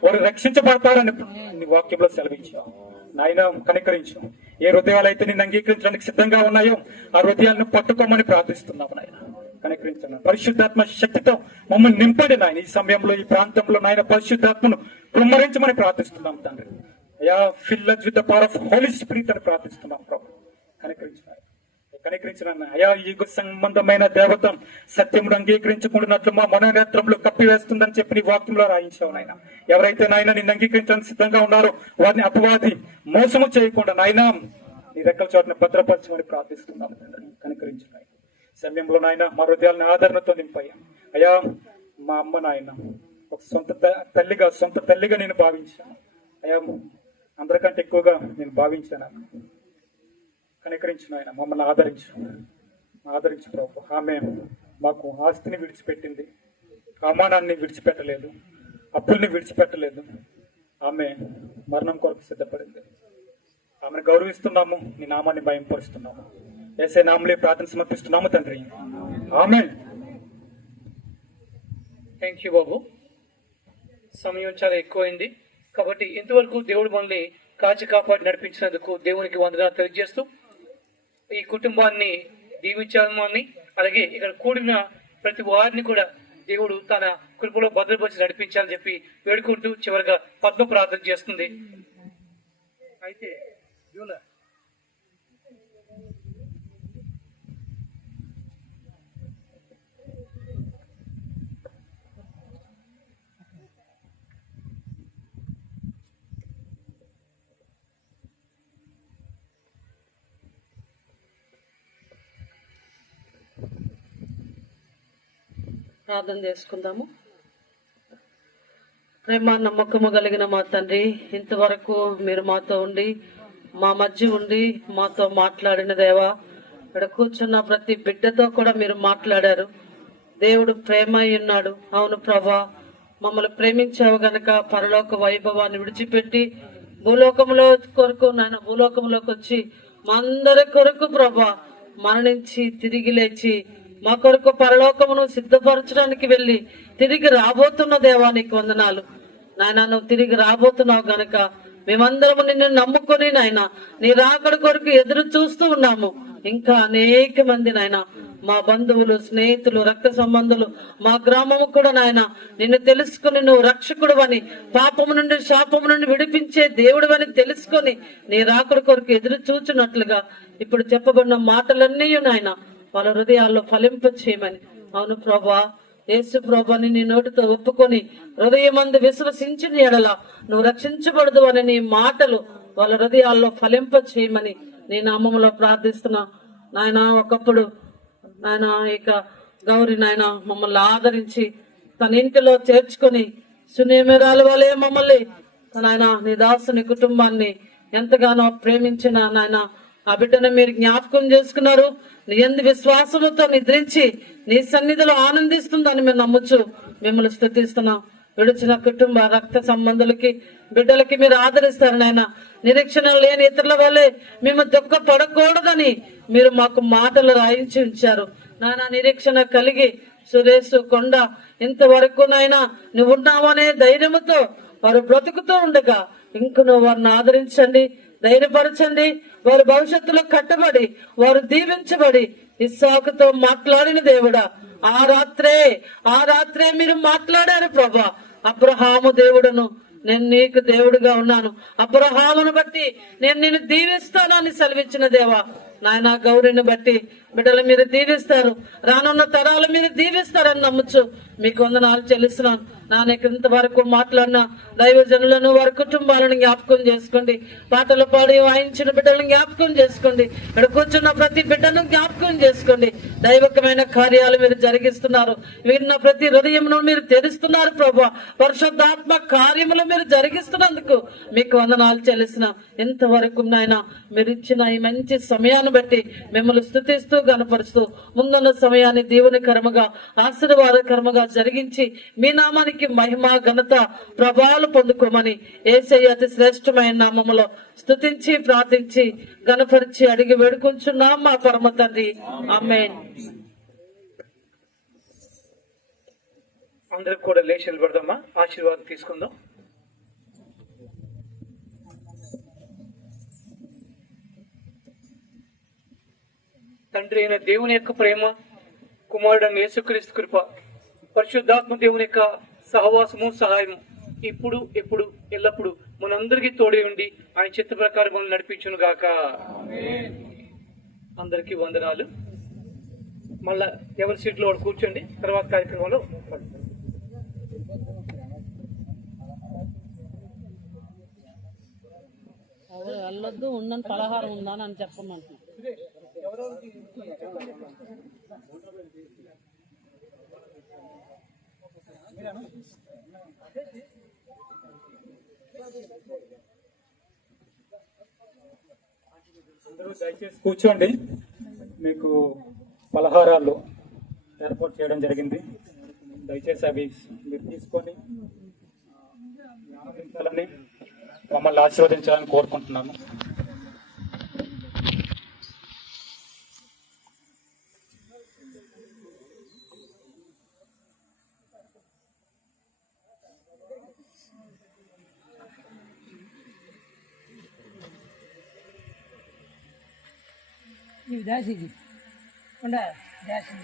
వారు రక్షించబడతారని నీ వాక్యంలో సెలవించావు నాయన. కనికరించు. ఏ హృదయాలు అయితే నిన్ను అంగీకరించడానికి సిద్ధంగా ఉన్నాయో ఆ హృదయాలను పట్టుకోమని ప్రార్థిస్తున్నాము నాయన. కనికరించండి. పరిశుద్ధాత్మ శక్తితో మమ్మల్ని నింపండి నాయన. ఈ సమయంలో ఈ ప్రాంతంలో నాయన పరిశుద్ధాత్మను కుమ్మరించమని ప్రార్థిస్తున్నాం తండ్రి. అయ్యా fill us with the power of Holy Spirit అని ప్రార్థిస్తున్నాం ప్రభు. కనికరించిన అయ్యా ఈ సంబంధమైన దేవత సత్యమును అంగీకరించుకుంటున్నట్లు మా మనోనేత్రంలో కప్పివేస్తుందని చెప్పి నీ వాక్యంలో రాయించావు నాయన. ఎవరైతే నాయన నిన్ను అంగీకరించడానికి సిద్ధంగా ఉన్నారో వారిని అపవాది మోసము చేయకుండా నాయన నీ రెక్కల చోటను భద్రపరచమని ప్రార్థిస్తున్నాం తండ్రి. కనికరించిన సమయంలో నాయన మా హృదయాలను ఆదరణతో నింపాయా. అయ్యా మా అమ్మ నాయన ఒక సొంత తల్లిగా నేను భావించాను అయ్యా. అందరికంటే ఎక్కువగా నేను భావించాను. కనికరించిన ఆయన మమ్మల్ని ఆదరించు ప్రభు. ఆమె మాకు ఆస్తిని విడిచిపెట్టింది, అవమానాన్ని విడిచిపెట్టలేదు, అప్పుల్ని విడిచిపెట్టలేదు. ఆమె మరణం కొరకు సిద్ధపడింది. ఆమెను గౌరవిస్తున్నాము, నీ నామాన్ని భయంపరుస్తున్నాము. యేసే నామములో ప్రార్థన సమర్పిస్తున్నాము తండ్రి. ఆమేన్. థ్యాంక్ యూ బాబు. సమయం చాలా ఎక్కువైంది కాబట్టి ఇంతవరకు దేవుడు మనల్ని కాచి కాపాడి నడిపించినందుకు దేవునికి వందనాలు తెలియజేస్తూ ఈ కుటుంబాన్ని దీవించాలని, అలాగే ఇక్కడ కూడిన ప్రతి వారిని కూడా దేవుడు తన కృపలో భద్రపరిచి నడిపించాలని చెప్పి వేడుకుంటూ చివరిగా పద్మ ప్రార్థన చేస్తుంది. అయితే ప్రార్థన చేసుకుందాము. ప్రేమ నమ్మకము కలిగిన మా తండ్రి, ఇంతవరకు మీరు మాతో ఉండి మా మధ్య ఉండి మాతో మాట్లాడిన దేవా, ఇక్కడ కూర్చున్న ప్రతి బిడ్డతో కూడా మీరు మాట్లాడారు. దేవుడు ప్రేమ అయి ఉన్నాడు. అవును ప్రభా, మమ్మల్ని ప్రేమించావు గనక పరలోక వైభవాన్ని విడిచిపెట్టి భూలోకంలో కొరకు నాయన భూలోకంలోకి వచ్చి మా అందరి కొరకు ప్రభా మరణించి తిరిగి లేచి మా కొరకు పరలోకమును సిద్ధపరచడానికి వెళ్ళి తిరిగి రాబోతున్న దేవా నీకు వందనాలు నాయన. నువ్వు తిరిగి రాబోతున్నావు గనక మేమందరము నిన్ను నమ్ముకొని నాయన నీ రాకడ కొరకు ఎదురు చూస్తూ ఉన్నాము. ఇంకా అనేక మంది నాయన మా బంధువులు, స్నేహితులు, రక్త సంబంధులు, మా గ్రామము కూడా నాయన నిన్ను తెలుసుకుని నువ్వు రక్షకుడు అని, పాపము నుండి శాపము నుండి విడిపించే దేవుడు అని తెలుసుకొని నీ రాకడ కొరకు ఎదురు చూచున్నట్లుగా ఇప్పుడు చెప్పబడిన మాటలన్నీ నాయన వాళ్ళ హృదయాల్లో ఫలింప చేయమని. అవును ప్రభా, యేసు ప్రభాని నీ నోటితో ఒప్పుకొని హృదయమందు విశ్వసించిన ఎడల నువ్వు రక్షించబడదు అని నీ మాటలు వాళ్ళ హృదయాల్లో ఫలింప చేయమని నీ నామములో ప్రార్థిస్తున్నా నాయన. ఒకప్పుడు నాయన ఇక గౌరి నాయన మమ్మల్ని ఆదరించి తన ఇంటిలో చేర్చుకొని సునేమిరాల వలె మమ్మల్ని నాయన నీ దాసుని కుటుంబాన్ని ఎంతగానో ప్రేమించిన నాయన ఆ బిడ్డను మీరు జ్ఞాపకం చేసుకున్నారు. నీ యందు విశ్వాసముతో నిద్రించి నీ సన్నిధిలో ఆనందిస్తుందని మేము నమ్ముచు మిమ్మల్ని స్తుతిస్తున్నాం. విడిచిన కుటుంబ రక్త సంబంధులకి బిడ్డలకి మీరు ఆదరిస్తారు నాయన. నిరీక్షణ లేని ఇతరుల వల్లే మేము దుఃఖపడకూడదని మీరు మాకు మాటలు రాయించి ఉంచారు నాయన. నిరీక్షణ కలిగి సురేష్ కొండ ఇంతవరకు నాయన నువ్వు ఉన్నావనే ధైర్యముతో వారు బ్రతుకుతూ ఉండగా ఇంకను వారిని ఆదరించండి, ధైర్యపరచండి. వారి భవిష్యత్తులో కట్టబడి వారు దీవించబడి ఇస్సాకుతో మాట్లాడిన దేవుడా ఆ రాత్రే మీరు మాట్లాడారు ప్రభా. అబ్రహాము దేవుడును నేను నీకు దేవుడుగా ఉన్నాను, అబ్రహామును బట్టి నేను నిన్ను దీవిస్తానని సెలవిచ్చిన దేవా నాయన. గౌరిని బట్టి బిడ్డలు మీరు దీవిస్తారు, రానున్న తరాలు మీరు దీవిస్తారని నమ్ముచ్చు మీకు వందనాలు చెల్లిస్తున్నాను. నాన్నకి ఇంతవరకు మాట్లాడిన దైవజనులను వారి కుటుంబాలను జ్ఞాపకం చేసుకోండి. పాటలు పాడి వాయించిన బిడ్డలను జ్ఞాపకం చేసుకోండి. ఇక్కడ కూర్చున్న ప్రతి బిడ్డను జ్ఞాపకం చేసుకోండి. దైవకమైన కార్యాలు మీరు జరిగిస్తున్నారు. విన్న ప్రతి హృదయమును మీరు తెరుస్తున్నారు ప్రభా. పరిశుద్ధాత్మ కార్యములు మీరు జరిగిస్తున్నందుకు మీకు వందనాలు చెల్లిస్తున్నాం. ఇంతవరకు నాయన మీరు ఇచ్చిన ఈ మంచి సమయాన్ని బట్టి మిమ్మల్ని స్తుతిస్తూ గణపరుస్తూ ముందున్న సమయాన్ని దీవెనకరముగా ఆశీర్వాదకరముగా జరిగించి మీ నామానికి మహిమ ఘనత ప్రభావాలు పొందుకోమని యేసయ్య అతి శ్రేష్టమైన నామములో స్తుతించి ప్రార్థించి గణపరిచి అడిగి వేడుకుంటున్నాం మా పరమ తండ్రి. ఆమేన్. అందరికి కూడా లేచి నిలబడదామా, ఆశీర్వాదం తీసుకుందాం. తండ్రి అయిన దేవుని యొక్క ప్రేమ, కుమారుడైన యేసుక్రీస్తు కృప, పరిశుద్ధాత్మ దేవుని యొక్క సహవాసము సహాయము ఇప్పుడు ఎప్పుడు ఎల్లప్పుడు మనందరికీ తోడే ఉండి ఆయన చిత్త ప్రకారం మనం నడిపించును గాక. అందరికీ వందనాలు. మళ్ళా ఎవరి సీట్లో వాడు కూర్చోండి. తర్వాత కార్యక్రమంలో వెళ్ళొద్దు, ఉండని పలహారం ఉందా అని చెప్పమంటున్నాను. అందరూ దయచేసి కూర్చోండి. మీకు పలహారాలు ఏర్పాటు చేయడం జరిగింది. దయచేసి అవి మీరు తీసుకొని ఆనందించాలని మమ్మల్ని ఆశీర్వదించాలని కోరుకుంటున్నాము. ನೀವು ಜಾಸ್ತಿ ಉಂಡ ಜಾಸ್ತಿ